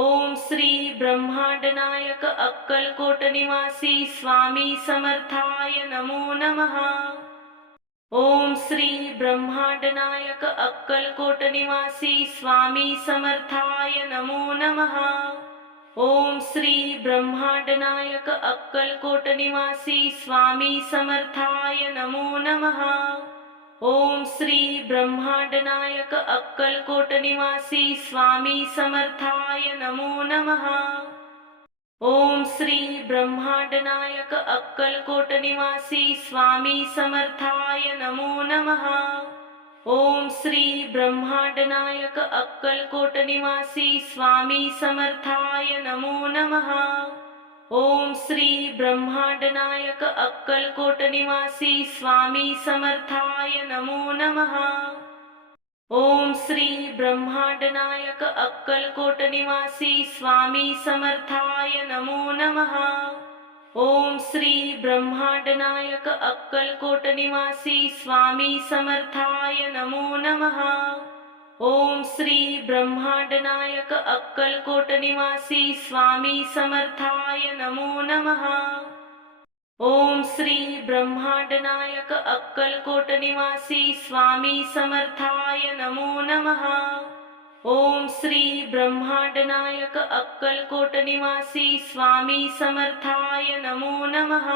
ओम श्री ब्रह्मांड नायक अक्कलकोट निवासी स्वामी समर्थाय नमो नमः। ओम श्री ब्रह्मांड नायक अक्कलकोट निवासी स्वामी समर्थाय नमो नमः। ओम श्री ब्रह्मांड नायक अक्कलकोट निवासी स्वामी समर्थाय नमो नमः। ओम श्री ब्रह्मांड नायक अक्कलकोट निवासी स्वामी समर्थाय नमो नमः। ओम श्री ब्रह्मांड नायक अक्कलकोट निवासी स्वामी समर्थाय नमो नमः। ओम श्री ब्रह्मांड नायक अक्कलकोट निवासी स्वामी समर्थाय नमो नमः। ओम श्री ब्रह्मांड नायक अक्कलकोट निवासी स्वामी समर्थाय नमो नमः। ओम श्री ब्रह्मांड नायक अक्कलकोट निवासी स्वामी समर्थाय नमो नमः। ओम श्री ब्रह्मांड नायक अक्कलकोट निवासी स्वामी समर्थाय नमो नमः। ओम श्री ब्रह्मांड नायक अक्कलकोट निवासी स्वामी समर्थाय नमो नमः। ओम श्री ब्रह्मांड नायक अक्कलकोट निवासी स्वामी समर्थाय नमो नमः। ओम श्री ब्रह्मांड नायक अक्कलकोट निवासी स्वामी समर्थाय नमो नमः।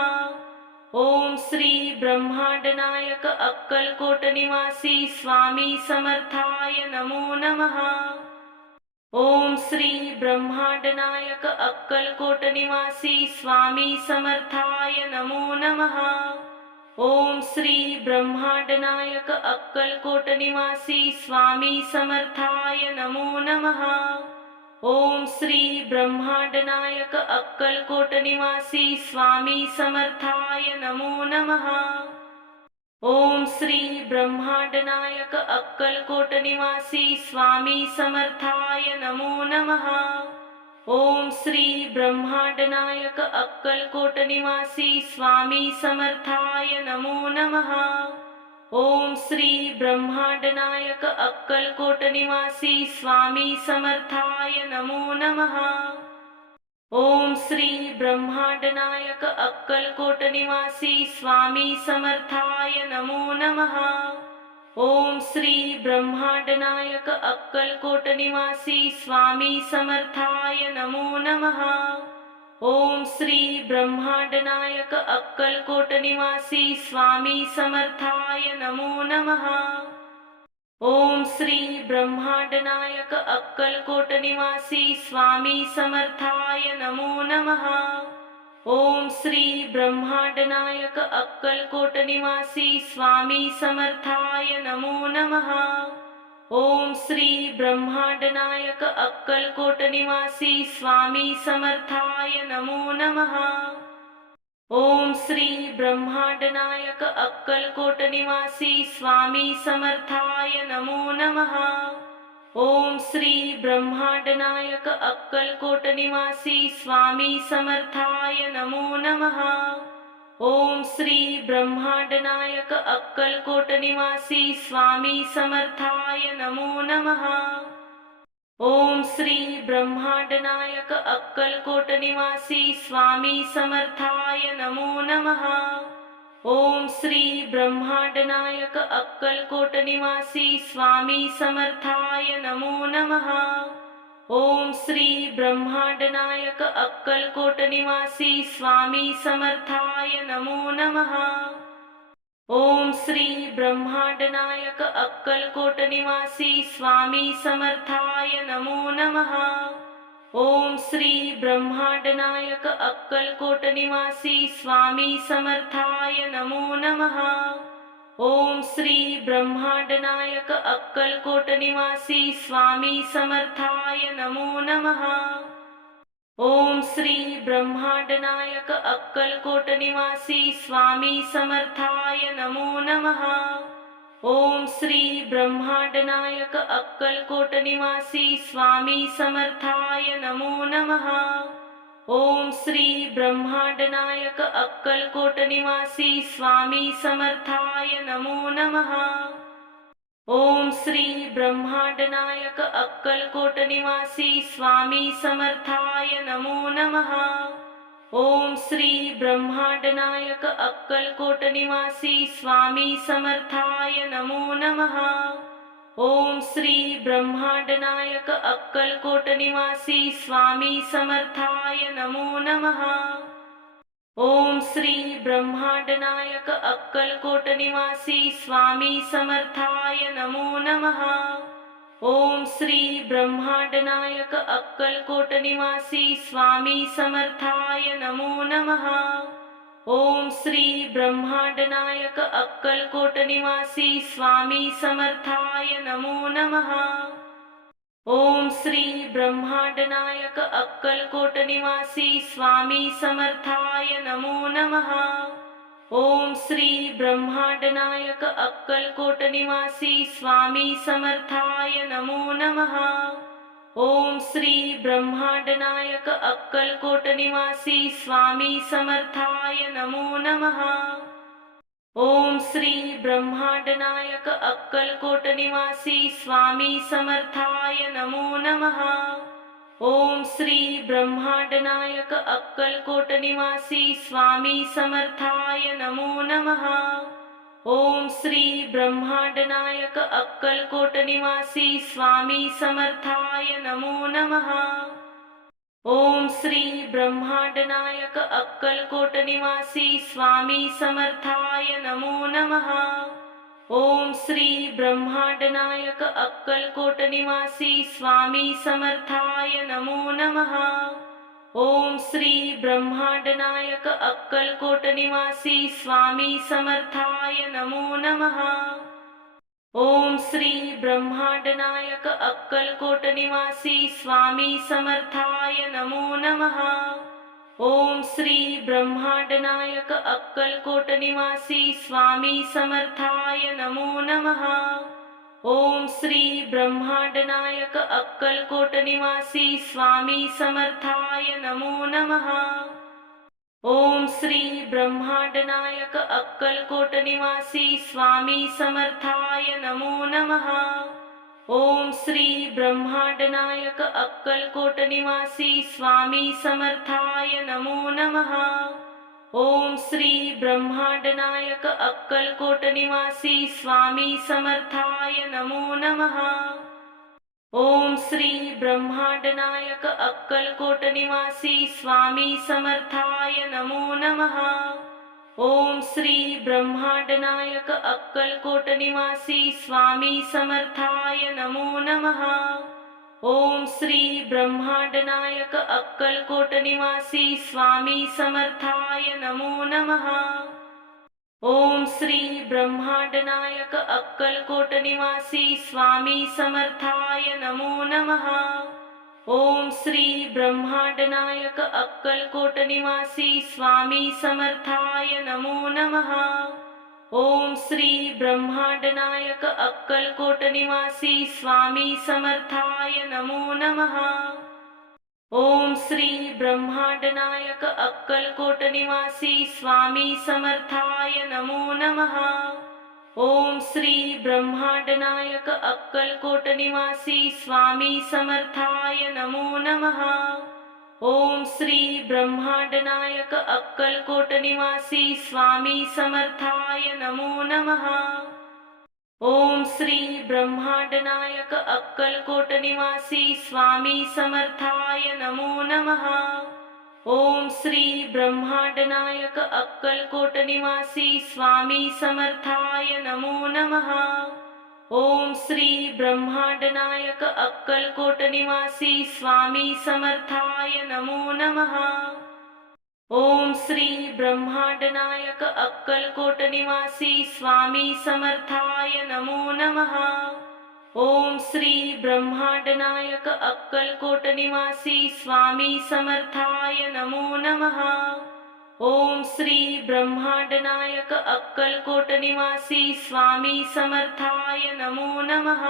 ओम श्री ब्रह्मांड नायक अक्कलकोट निवासी स्वामी समर्थाय नमो नमः। ओम श्री ब्रह्मांड नायक अक्कलकोट निवासी स्वामी समर्थाय नमो नमः। ओम श्री ब्रह्मांड नायक अक्कलकोट निवासी स्वामी समर्थाय नमो नमः। ओम श्री ब्रह्मांड नायक अक्कलकोट निवासी स्वामी समर्थाय नमो नमः। ओम श्री ब्रह्मांड नायक अक्कलकोट निवासी स्वामी समर्थाय नमो नमः। ओम श्री ब्रह्मांड नायक अक्कलकोट निवासी स्वामी समर्थाय नमो नमः। ओम श्री ब्रह्मांड नायक अक्कलकोट निवासी स्वामी समर्थाय नमो नमः। ओम श्री ब्रह्मांड नायक अक्कलकोट निवासी स्वामी समर्थाय नमो नमः। ओम श्री ब्रह्मांड नायक अक्कलकोट निवासी स्वामी समर्थाय नमो नमः। ओम श्री ब्रह्मांड नायक अक्कलकोट निवासी स्वामी समर्थाय नमो नमः। ओम श्री ब्रह्मांड नायक अक्कलकोट निवासी स्वामी समर्थाय नमो नमः। ओम श्री ब्रह्मांड नायक अक्कलकोट निवासी स्वामी समर्थाय नमो नमः। ओम श्री ब्रह्मांड नायक अक्कलकोट निवासी स्वामी समर्थाय नमो नमः। ओम श्री ब्रह्मांड नायक अक्कलकोट निवासी स्वामी समर्थाय नमो नमः। ओम श्री ब्रह्मांड नायक अक्कलकोट निवासी स्वामी समर्थाय नमो नमः। ओम श्री ब्रह्मांड नायक अक्कलकोट निवासी स्वामी समर्थाय नमो नमः। ओम श्री ब्रह्मांड नायक अक्कलकोट निवासी स्वामी समर्थाय नमो नमः। ओम श्री ब्रह्मांड नायक अक्कलकोट निवासी स्वामी समर्थाय नमो नमः। ओम श्री ब्रह्मांड नायक अक्कलकोट निवासी स्वामी समर्थाय नमो नमः। ओम श्री ब्रह्मांड नायक अक्कलकोट निवासी स्वामी समर्थाय नमो नमः। ओम श्री ब्रह्मांड नायक अक्कलकोट निवासी स्वामी समर्थाय नमो नमः। ओम श्री ब्रह्मांड नायक अक्कलकोट निवासी स्वामी समर्थाय नमो नमः। ओम श्री ब्रह्मांड नायक अक्कलकोट निवासी स्वामी समर्थाय नमो नमः। ओम श्री ब्रह्मांड नायक अक्कलकोट निवासी स्वामी समर्थाय नमो नमः। ओम श्री ब्रह्मांड नायक अक्कलकोट निवासी स्वामी समर्थाय नमो नमः। ओम श्री ब्रह्मांड नायक अक्कलकोट निवासी स्वामी समर्थाय नमो नमः। ओम श्री ब्रह्मांड नायक अक्कलकोट निवासी स्वामी समर्थाय नमो नमः। ओम श्री ब्रह्मांड नायक अक्कलकोट निवासी स्वामी समर्थाय नमो नमः। ओम श्री ब्रह्मांड नायक अक्कलकोट निवासी स्वामी समर्थाय नमो नमः। ओम श्री ब्रह्मांड नायक अक्कलकोट निवासी स्वामी समर्थाय नमो नमः। ओम श्री ब्रह्मांड नायक अक्कलकोट निवासी स्वामी समर्थाय नमो नमः। ओम श्री ब्रह्मांड नायक अक्कलकोट निवासी स्वामी समर्थाय नमो नमः। ओम श्री ब्रह्मांड नायक अक्कलकोट निवासी स्वामी समर्थाय नमो नमः। ओम श्री ब्रह्मांड नायक अक्कलकोट निवासी स्वामी समर्थाय नमो नमः। ओम श्री ब्रह्मांड नायक अक्कलकोट निवासी स्वामी समर्थाय नमो नमः। ओम श्री ब्रह्मांड नायक अक्कलकोट निवासी स्वामी समर्थाय नमो नमः। ओम श्री ब्रह्मांड नायक अक्कलकोट निवासी स्वामी समर्थाय नमो नमः। ओम श्री ब्रह्मांड नायक अक्कलकोट निवासी स्वामी समर्थाय नमो नमः। ओम श्री ब्रह्मांड नायक अक्कलकोट निवासी स्वामी समर्थाय नमो नमः। ओम श्री ब्रह्मांड नायक अक्कलकोट निवासी स्वामी समर्थाय नमो नमः। ओम श्री ब्रह्मांड नायक अक्कलकोट निवासी स्वामी समर्थाय नमो नमः। ओम श्री ब्रह्मांड नायक अक्कलकोट निवासी स्वामी समर्थाय नमो नमः। ओम श्री ब्रह्मांड नायक अक्कलकोट निवासी स्वामी समर्थाय नमो नमः। ओम श्री ब्रह्मांड नायक अक्कलकोट निवासी स्वामी समर्थाय नमो नमः। ओम श्री ब्रह्मांड नायक अक्कलकोट निवासी स्वामी समर्थाय नमो नमः। ओम श्री ब्रह्मांड नायक अक्कलकोट निवासी स्वामी समर्थाय नमो नमः। ओम श्री ब्रह्मांड नायक अक्कलकोट निवासी स्वामी समर्थाय नमो नमः। ओम श्री ब्रह्मांड नायक अक्कलकोट निवासी स्वामी समर्थाय नमो नमः। ओम श्री ब्रह्मांड नायक अक्कलकोट निवासी स्वामी समर्थाय नमो नमः। ओम श्री ब्रह्मांड नायक अक्कलकोट निवासी स्वामी समर्थाय नमो नमः। ओम श्री ब्रह्मांड नायक अक्कलकोट निवासी स्वामी समर्थाय नमो नमः। ओम श्री ब्रह्मांड नायक अक्कलकोट निवासी स्वामी समर्थाय नमो नमः। ओम श्री ब्रह्मांड नायक अक्कलकोट निवासी स्वामी समर्थाय नमो नमः। ओम श्री ब्रह्मांड नायक अक्कलकोट निवासी स्वामी समर्थाय नमो नमः। ओम श्री ब्रह्मांड नायक अक्कलकोट निवासी स्वामी समर्थाय नमो नमः। ओम श्री ब्रह्मांड नायक अक्कलकोट निवासी स्वामी समर्थाय नमो नमः। ओम श्री ब्रह्मांड नायक अक्कलकोट निवासी स्वामी समर्थाय नमो नमः। ओम श्री ब्रह्मांड नायक अक्कलकोट निवासी स्वामी समर्थाय नमो नमः। ओम श्री ब्रह्मांड नायक अक्कलकोट निवासी स्वामी समर्थाय नमो नमः। ओम श्री ब्रह्मांड नायक अक्कलकोट निवासी स्वामी समर्थाय नमो नमः। ओम श्री ब्रह्मांड नायक अक्कलकोट निवासी स्वामी समर्थाय नमो नमः।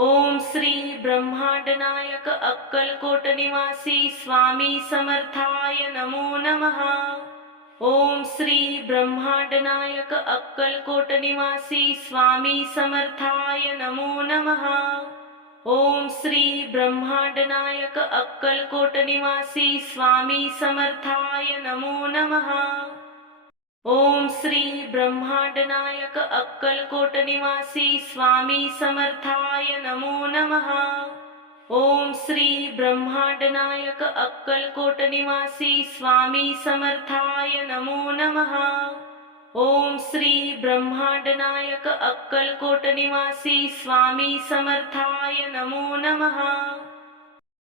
ओम श्री ब्रह्मांड नायक अक्कलकोट निवासी स्वामी समर्थाय नमो नमः। ओम श्री ब्रह्मांड नायक अक्कलकोट निवासी स्वामी समर्थाय नमो नमः। ओम श्री ब्रह्मांड नायक अक्कलकोट निवासी स्वामी समर्थाय नमो नमः। ओम श्री ब्रह्मांड नायक अक्कलकोट निवासी स्वामी समर्थाय नमो नमः। ओम श्री ब्रह्मांड नायक अक्कलकोट निवासी स्वामी समर्थाय नमो नमः। ओम श्री ब्रह्मांड नायक अक्कलकोट निवासी स्वामी समर्थाय नमो नमः।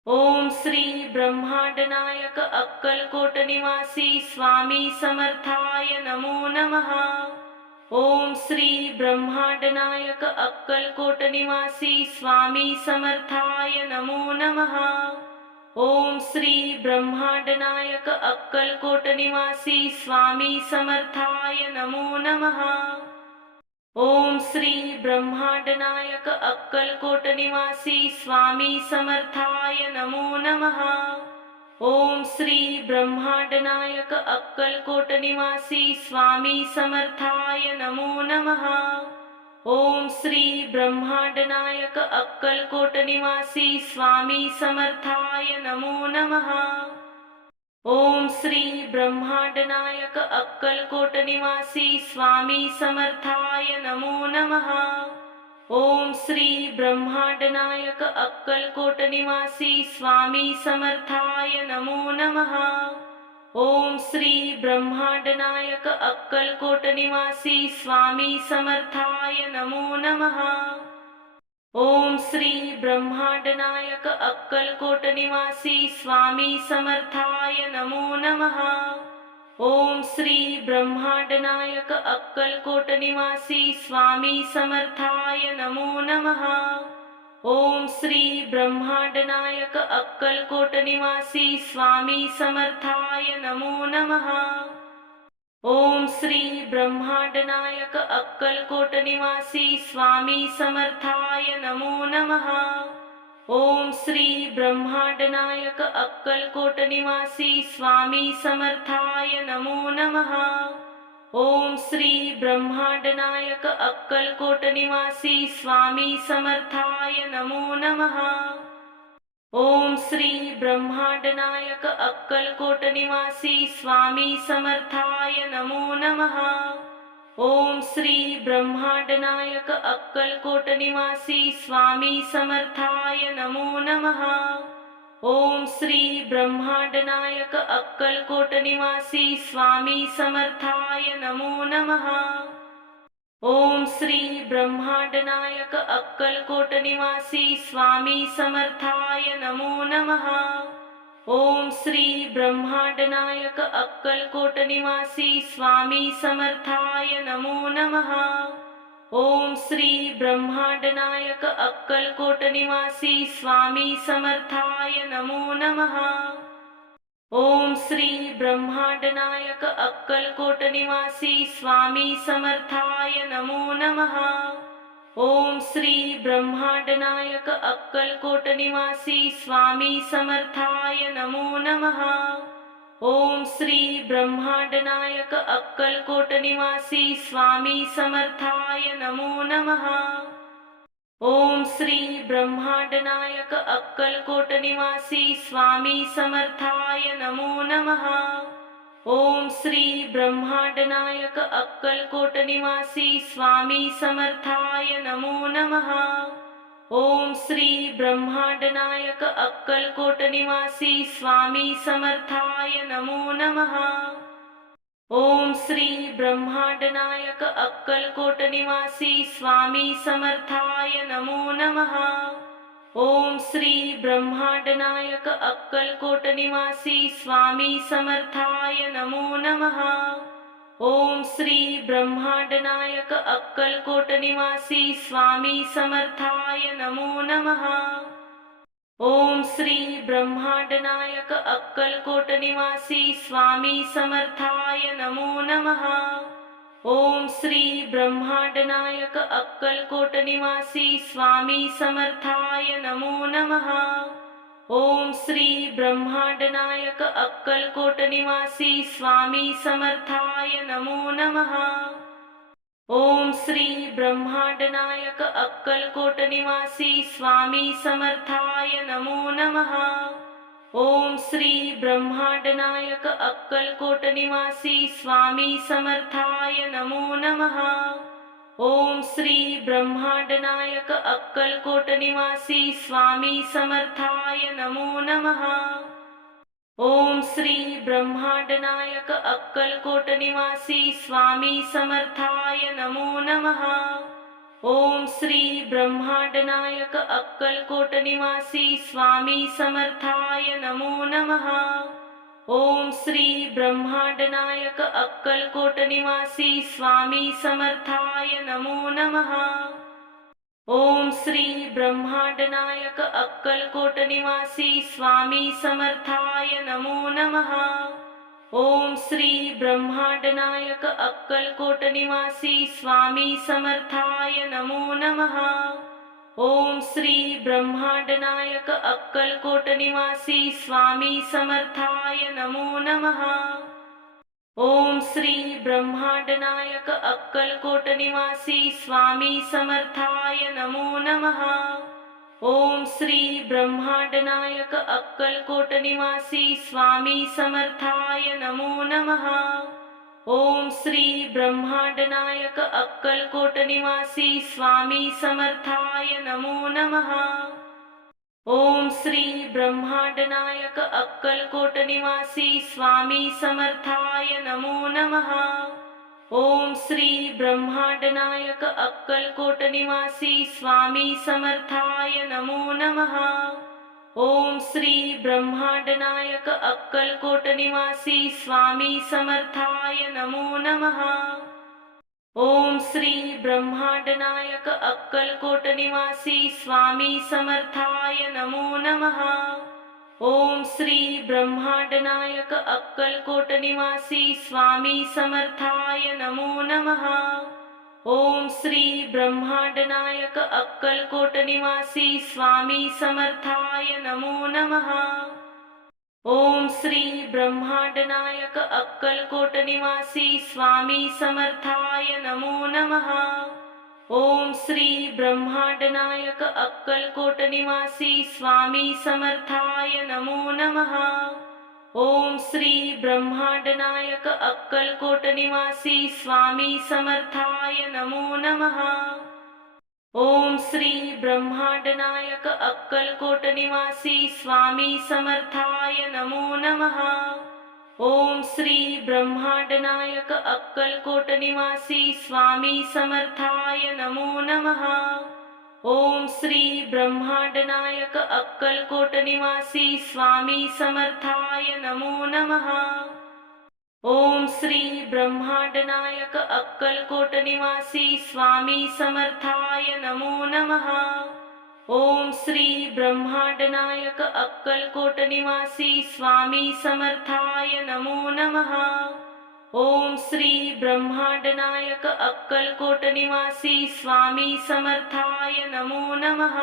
ओम श्री ब्रह्मांड नायक अक्कलकोट निवासी स्वामी समर्थाय नमो नमः। ओम श्री ब्रह्मांड नायक अक्कलकोट निवासी स्वामी समर्थाय नमो नमः। ओम श्री ब्रह्मांड नायक अक्कलकोट निवासी स्वामी समर्थाय नमो नमः। ओम श्री ब्रह्मांड नायक अक्कलकोट निवासी स्वामी समर्थाय नमो नमः। ओम श्री ब्रह्मांड नायक अक्कलकोट निवासी स्वामी समर्थाय नमो नमः। ओम श्री ब्रह्मांड नायक अक्कलकोट निवासी स्वामी समर्थाय नमो नमः। ओम श्री ब्रह्मांड नायक अक्कलकोट निवासी स्वामी समर्थाय नमो नमः। ओम श्री ब्रह्मांड नायक अक्कलकोट निवासी स्वामी समर्थाय नमो नमः। ओम श्री ब्रह्मांड नायक अक्कलकोट निवासी स्वामी समर्थाय नमो नमः। ओम श्री ब्रह्मांड नायक अक्कलकोट निवासी स्वामी समर्थाय नमो नमः। ओम श्री ब्रह्मांड नायक अक्कलकोट निवासी स्वामी समर्थाय नमो नमः। ओम श्री ब्रह्मांड नायक अक्कलकोट निवासी स्वामी समर्थाय नमो नमः। ओम श्री ब्रह्मांड नायक अक्कलकोट निवासी स्वामी समर्थाय नमो नमः। ओम श्री ब्रह्मांड नायक अक्कलकोट निवासी स्वामी समर्थाय नमो नमः। ओम श्री ब्रह्मांड नायक अक्कलकोट निवासी स्वामी समर्थाय नमो नमः। ओम श्री ब्रह्मांड नायक अक्कलकोट निवासी स्वामी समर्थाय नमो नमः। ओम श्री ब्रह्मांडनायक अक्कलकोट निवासी स्वामी समर्थाय नमो नमः। ओम श्री ब्रह्मांडनायक अक्कलकोट निवासी स्वामी समर्थाय नमो नमः। ओम श्री ब्रह्मांडनायक अक्कलकोट निवासी स्वामी समर्थाय नमो नमः। ओम श्री ब्रह्मांडनायक अक्कलकोट निवासी स्वामी समर्थाय नमो नमः। ओम श्री ब्रह्मांडनायक अक्कलकोट निवासी स्वामी समर्थाय नमो नमः। ओम श्री ब्रह्मांडनायक अक्कलकोट निवासी स्वामी समर्थाय नमो नमः। ओम श्री ब्रह्मांडनायक अक्कलकोट निवासी स्वामी समर्थाय नमो नमः। ओम श्री ब्रह्मांडनायक अक्कलकोट निवासी स्वामी समर्थाय नमो नमः। ओम श्री ब्रह्मांडनायक अक्कलकोट निवासी स्वामी समर्थाय नमो नमः। ओम श्री ब्रह्मांडनायक अक्कलकोट निवासी स्वामी समर्थाय नमो नमः। ओम श्री ब्रह्मांडनायक अक्कलकोट निवासी स्वामी समर्थाय नमो नमः। ओम श्री ब्रह्मांडनायक अक्कलकोट निवासी स्वामी समर्थाय नमो नमः। ओम श्री ब्रह्मांडनायक अक्कलकोट निवासी स्वामी समर्थाय नमो नमः। ओम श्री ब्रह्मांडनायक अक्कलकोट निवासी स्वामी समर्थाय नमो नमः। ओम श्री ब्रह्मांडनायक अक्कलकोट निवासी स्वामी समर्थाय नमो नमः। ओम श्री ब्रह्मांडनायक अक्कलकोट निवासी स्वामी समर्थाय नमो नमः। ओम श्री ब्रह्मांडनायक अक्कलकोट निवासी स्वामी समर्थाय नमो नमः। ओम श्री ब्रह्मांडनायक अक्कलकोट निवासी स्वामी समर्थाय नमो नमः। ओम श्री ब्रह्मांडनायक अक्कलकोट निवासी स्वामी समर्थाय नमो नमः। ओम श्री ब्रह्मांडनायक अक्कलकोट निवासी स्वामी समर्थाय नमो नमः। ओम श्री ब्रह्मांडनायक अक्कलकोट निवासी स्वामी समर्थाय नमो नमः। ओम श्री ब्रह्मांडनायक अक्कलकोट निवासी स्वामी समर्थाय नमो नमः। ओम श्री ब्रह्मांडनायक अक्कलकोट निवासी स्वामी समर्थाय नमो नमः। ओम श्री ब्रह्मांडनायक अक्कलकोट निवासी स्वामी समर्थाय नमो नमः। ओम श्री ब्रह्मांडनायक अक्कलकोट निवासी स्वामी समर्थाय नमो नमः। ओम श्री ब्रह्मांडनायक अक्कलकोट निवासी स्वामी समर्थाय नमो नमः। ओम श्री ब्रह्मांडनायक अक्कलकोट निवासी स्वामी समर्थाय नमो नमः। ओम श्री ब्रह्मांडनायक अक्कलकोट निवासी स्वामी समर्थाय नमो नमः। ओम श्री ब्रह्मांडनायक अक्कलकोट निवासी स्वामी समर्थाय नमो नमः। ओम श्री ब्रह्मांडनायक अक्कलकोट निवासी स्वामी समर्थाय नमो नमः। ओम श्री ब्रह्मांडनायक अक्कलकोट निवासी स्वामी समर्थाय नमो नमः। ओम श्री ब्रह्मांडनायक अक्कलकोट निवासी स्वामी समर्थाय नमो नमः। ओम श्री ब्रह्मांडनायक अक्कलकोट निवासी स्वामी समर्थाय नमो नमः। ओम श्री ब्रह्मांडनायक अक्कलकोट निवासी स्वामी समर्थाय नमो नमः। ओम श्री ब्रह्मांडनायक अक्कलकोट निवासी स्वामी समर्थाय नमो नमः। ओम श्री ब्रह्मांडनायक अक्कलकोट निवासी स्वामी समर्थाय नमो नमः। ओम श्री ब्रह्मांडनायक अक्कलकोट निवासी स्वामी समर्थाय नमो नमः। ओम श्री ब्रह्मांड नायक अक्कलकोट निवासी स्वामी समर्थाय नमो नमः। ओम श्री ब्रह्मांड नायक अक्कलकोट निवासी स्वामी समर्थाय नमो नमः। ओम श्री ब्रह्मांड नायक अक्कलकोट निवासी स्वामी समर्थाय नमो नमः। ओम श्री ब्रह्मांड नायक अक्कलकोट निवासी स्वामी समर्थाय नमो नमः। ओम श्री ब्रह्मांड नायक अक्कलकोट निवासी स्वामी समर्थाय नमो नमः। ओम श्री ब्रह्मांड नायक अक्कलकोट निवासी स्वामी समर्थाय नमो नमः। ओम श्री ब्रह्मांड नायक अक्कलकोट निवासी स्वामी समर्थाय नमो नमः।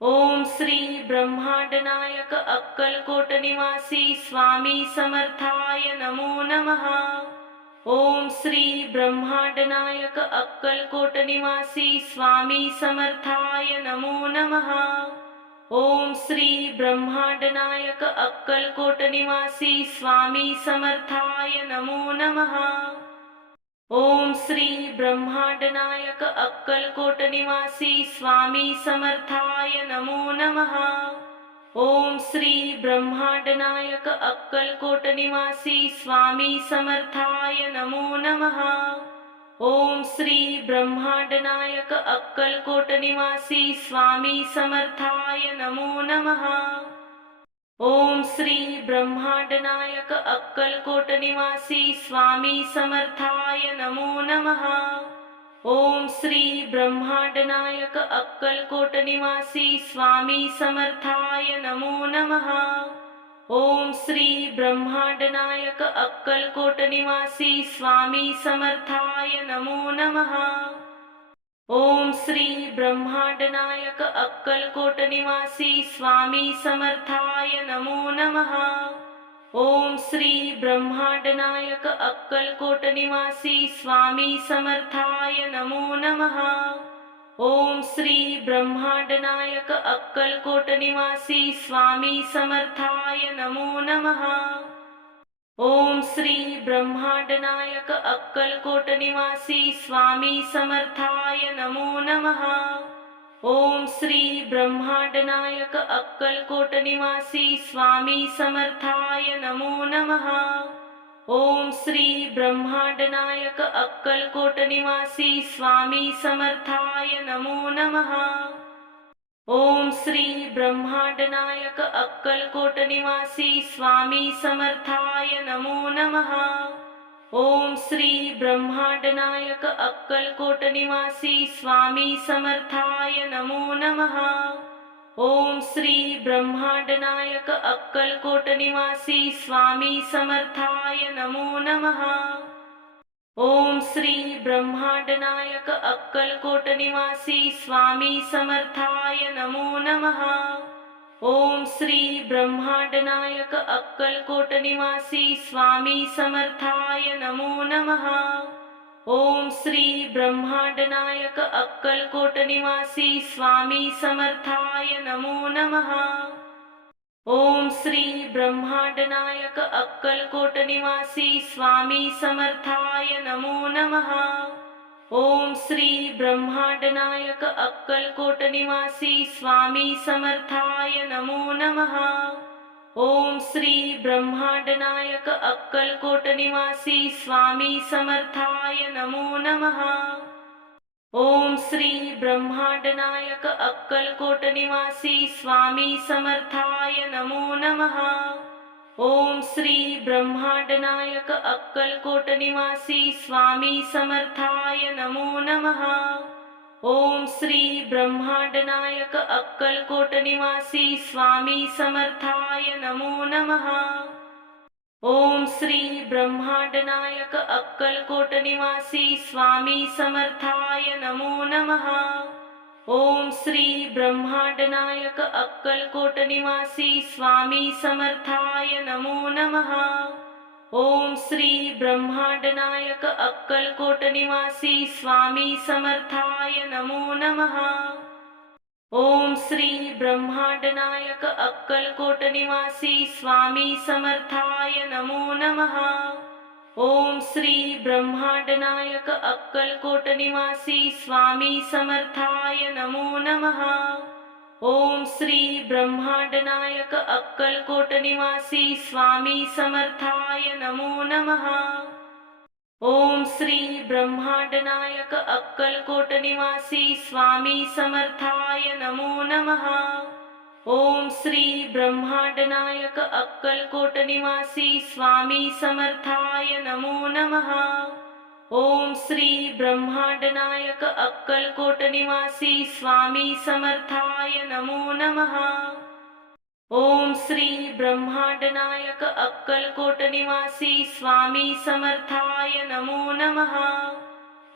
ओम श्री ब्रह्मांड नायक अक्कलकोट निवासी स्वामी समर्थाय नमो नमः। ओम श्री ब्रह्मांड नायक अक्कलकोट निवासी स्वामी समर्थाय नमो नमः। ओम श्री ब्रह्मांड नायक अक्कलकोट निवासी स्वामी समर्थाय नमो नमः। ओम श्री ब्रह्मांड नायक अक्कलकोट निवासी स्वामी समर्थाय नमो नमः। ओम श्री ब्रह्मांड नायक अक्कलकोट निवासी स्वामी समर्थाय नमो नमः। ओम श्री ब्रह्मांड नायक अक्कलकोट निवासी स्वामी समर्थाय नमो नमः। ओम श्री ब्रह्मांड नायक अक्कलकोट निवासी स्वामी समर्थाय नमो नमः। ओम श्री ब्रह्मांड नायक अक्कलकोट निवासी स्वामी समर्थाय नमो नमः। ओम श्री ब्रह्मांड नायक अक्कलकोट निवासी स्वामी समर्थाय नमो नमः। ओम श्री ब्रह्मांड नायक अक्कलकोट निवासी स्वामी समर्थाय नमो नमः। ओम श्री ब्रह्मांड नायक अक्कलकोट निवासी स्वामी समर्थाय नमो नमः। ओम श्री ब्रह्मांड नायक अक्कलकोट निवासी स्वामी समर्थाय नमो नमः। ओम श्री ब्रह्मांड नायक अक्कलकोट निवासी स्वामी समर्थाय नमो नमः। ओम श्री ब्रह्मांड नायक अक्कलकोट निवासी स्वामी समर्थाय नमो नमः। ओम श्री ब्रह्मांड नायक अक्कलकोट निवासी स्वामी समर्थाय नमो नमः। ओम श्री ब्रह्मांड नायक अक्कलकोट निवासी स्वामी समर्थाय नमो नमः। ओम श्री ब्रह्मांड नायक अक्कलकोट निवासी स्वामी समर्थाय नमो नमः। ओम श्री ब्रह्मांड नायक अक्कलकोट निवासी स्वामी समर्थाय नमो नमः। ओम श्री ब्रह्मांड नायक अक्कलकोट निवासी स्वामी समर्थाय नमो नमः। ओम श्री ब्रह्मांड नायक अक्कलकोट निवासी स्वामी समर्थाय नमो नमः। ओम श्री ब्रह्मांड नायक अक्कलकोट निवासी स्वामी समर्थाय नमो नमः। ओम श्री ब्रह्मांड नायक अक्कलकोट निवासी स्वामी समर्थाय नमो नमः। ओम श्री ब्रह्मांड नायक अक्कलकोट निवासी स्वामी समर्थाय नमो नमः। ओम श्री ब्रह्मांड नायक अक्कलकोट निवासी स्वामी समर्थाय नमो नमः। ओम श्री ब्रह्मांड नायक अक्कलकोट निवासी स्वामी समर्थाय नमो नमः। ओम श्री ब्रह्मांड नायक अक्कलकोट निवासी स्वामी समर्थाय नमो नमः। ओम श्री ब्रह्मांड नायक अक्कलकोट निवासी स्वामी समर्थाय नमो नमः। ओम श्री ब्रह्मांड नायक अक्कलकोट निवासी स्वामी समर्थाय नमो नमः। ओम श्री ब्रह्मांड नायक अक्कलकोट निवासी स्वामी समर्थाय नमो नमः। ओम श्री ब्रह्मांड नायक अक्कलकोट निवासी स्वामी समर्थाय नमो नमः। ओम श्री ब्रह्मांड नायक अक्कलकोट निवासी स्वामी समर्थाय नमो नमः। ओम श्री ब्रह्मांड नायक अक्कलकोट निवासी स्वामी समर्थाय नमो नमः। ओम श्री ब्रह्मांड नायक अक्कलकोट निवासी स्वामी समर्थाय नमो नमः। ओम श्री ब्रह्मांड नायक अक्कलकोट निवासी स्वामी समर्थाय नमो नमः। ओम श्री ब्रह्मांड नायक अक्कलकोट निवासी स्वामी समर्थाय नमो नमः। ओम श्री ब्रह्मांड नायक अक्कलकोट निवासी स्वामी समर्थाय नमो नमः। ओम श्री ब्रह्मांड नायक अक्कलकोट निवासी स्वामी समर्थाय नमो नमः।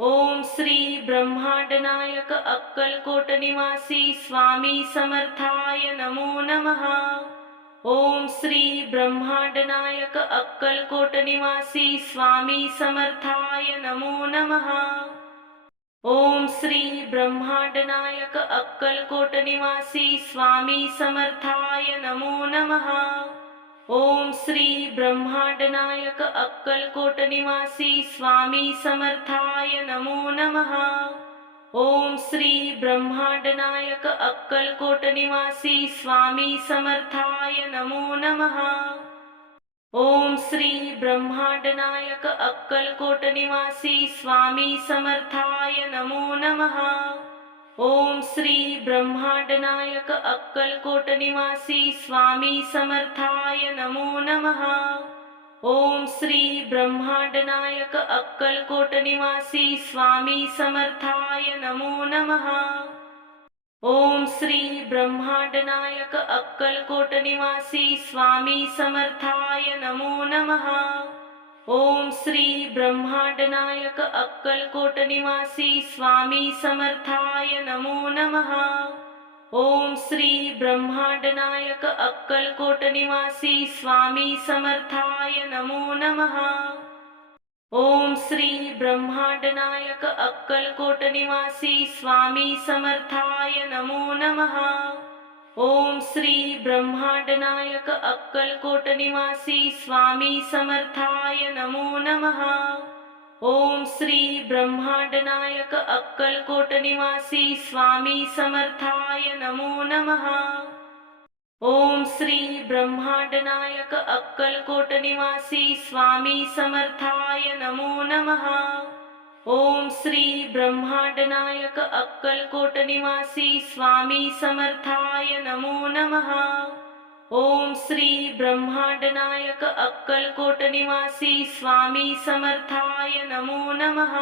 ओम श्री ब्रह्मांड नायक अक्कलकोट निवासी स्वामी समर्थाय नमो नमः। ओम श्री ब्रह्मांड नायक अक्कलकोट निवासी स्वामी समर्थाय नमो नमः। ओम श्री ब्रह्मांड नायक अक्कलकोट निवासी स्वामी समर्थाय नमो नमः। ओम श्री ब्रह्मांड नायक अक्कलकोट निवासी स्वामी समर्थाय नमो नमः। ओम श्री ब्रह्मांड नायक अक्कलकोट निवासी स्वामी समर्थाय नमो नमः। ओम श्री ब्रह्मांड नायक अक्कलकोट निवासी स्वामी समर्थाय नमो नमः। ओम श्री ब्रह्मांड नायक अक्कलकोट निवासी स्वामी समर्थाय नमो नमः। ओम श्री ब्रह्मांड नायक अक्कलकोट निवासी स्वामी समर्थाय नमो नमः। ओम श्री ब्रह्मांड नायक अक्कलकोट निवासी स्वामी समर्थाय नमो नमः। ओम श्री ब्रह्मांड नायक अक्कलकोट निवासी स्वामी समर्थाय नमो नमः। ओम श्री ब्रह्मांड नायक अक्कलकोट निवासी स्वामी समर्थाय नमो नमः। ओम श्री ब्रह्मांड नायक अक्कलकोट निवासी स्वामी समर्थाय नमो नमः। ओम श्री ब्रह्मांड नायक अक्कलकोट निवासी स्वामी समर्थाय नमो नमः। ओम श्री ब्रह्मांड नायक अक्कलकोट निवासी स्वामी समर्थाय नमो नमः। ओम श्री ब्रह्मांड नायक अक्कलकोट निवासी स्वामी समर्थाय नमो नमः। ओम श्री ब्रह्मांड नायक अक्कलकोट निवासी स्वामी समर्थाय नमो नमः। ओम श्री ब्रह्मांड नायक अक्कलकोट निवासी स्वामी समर्थाय नमो नमः।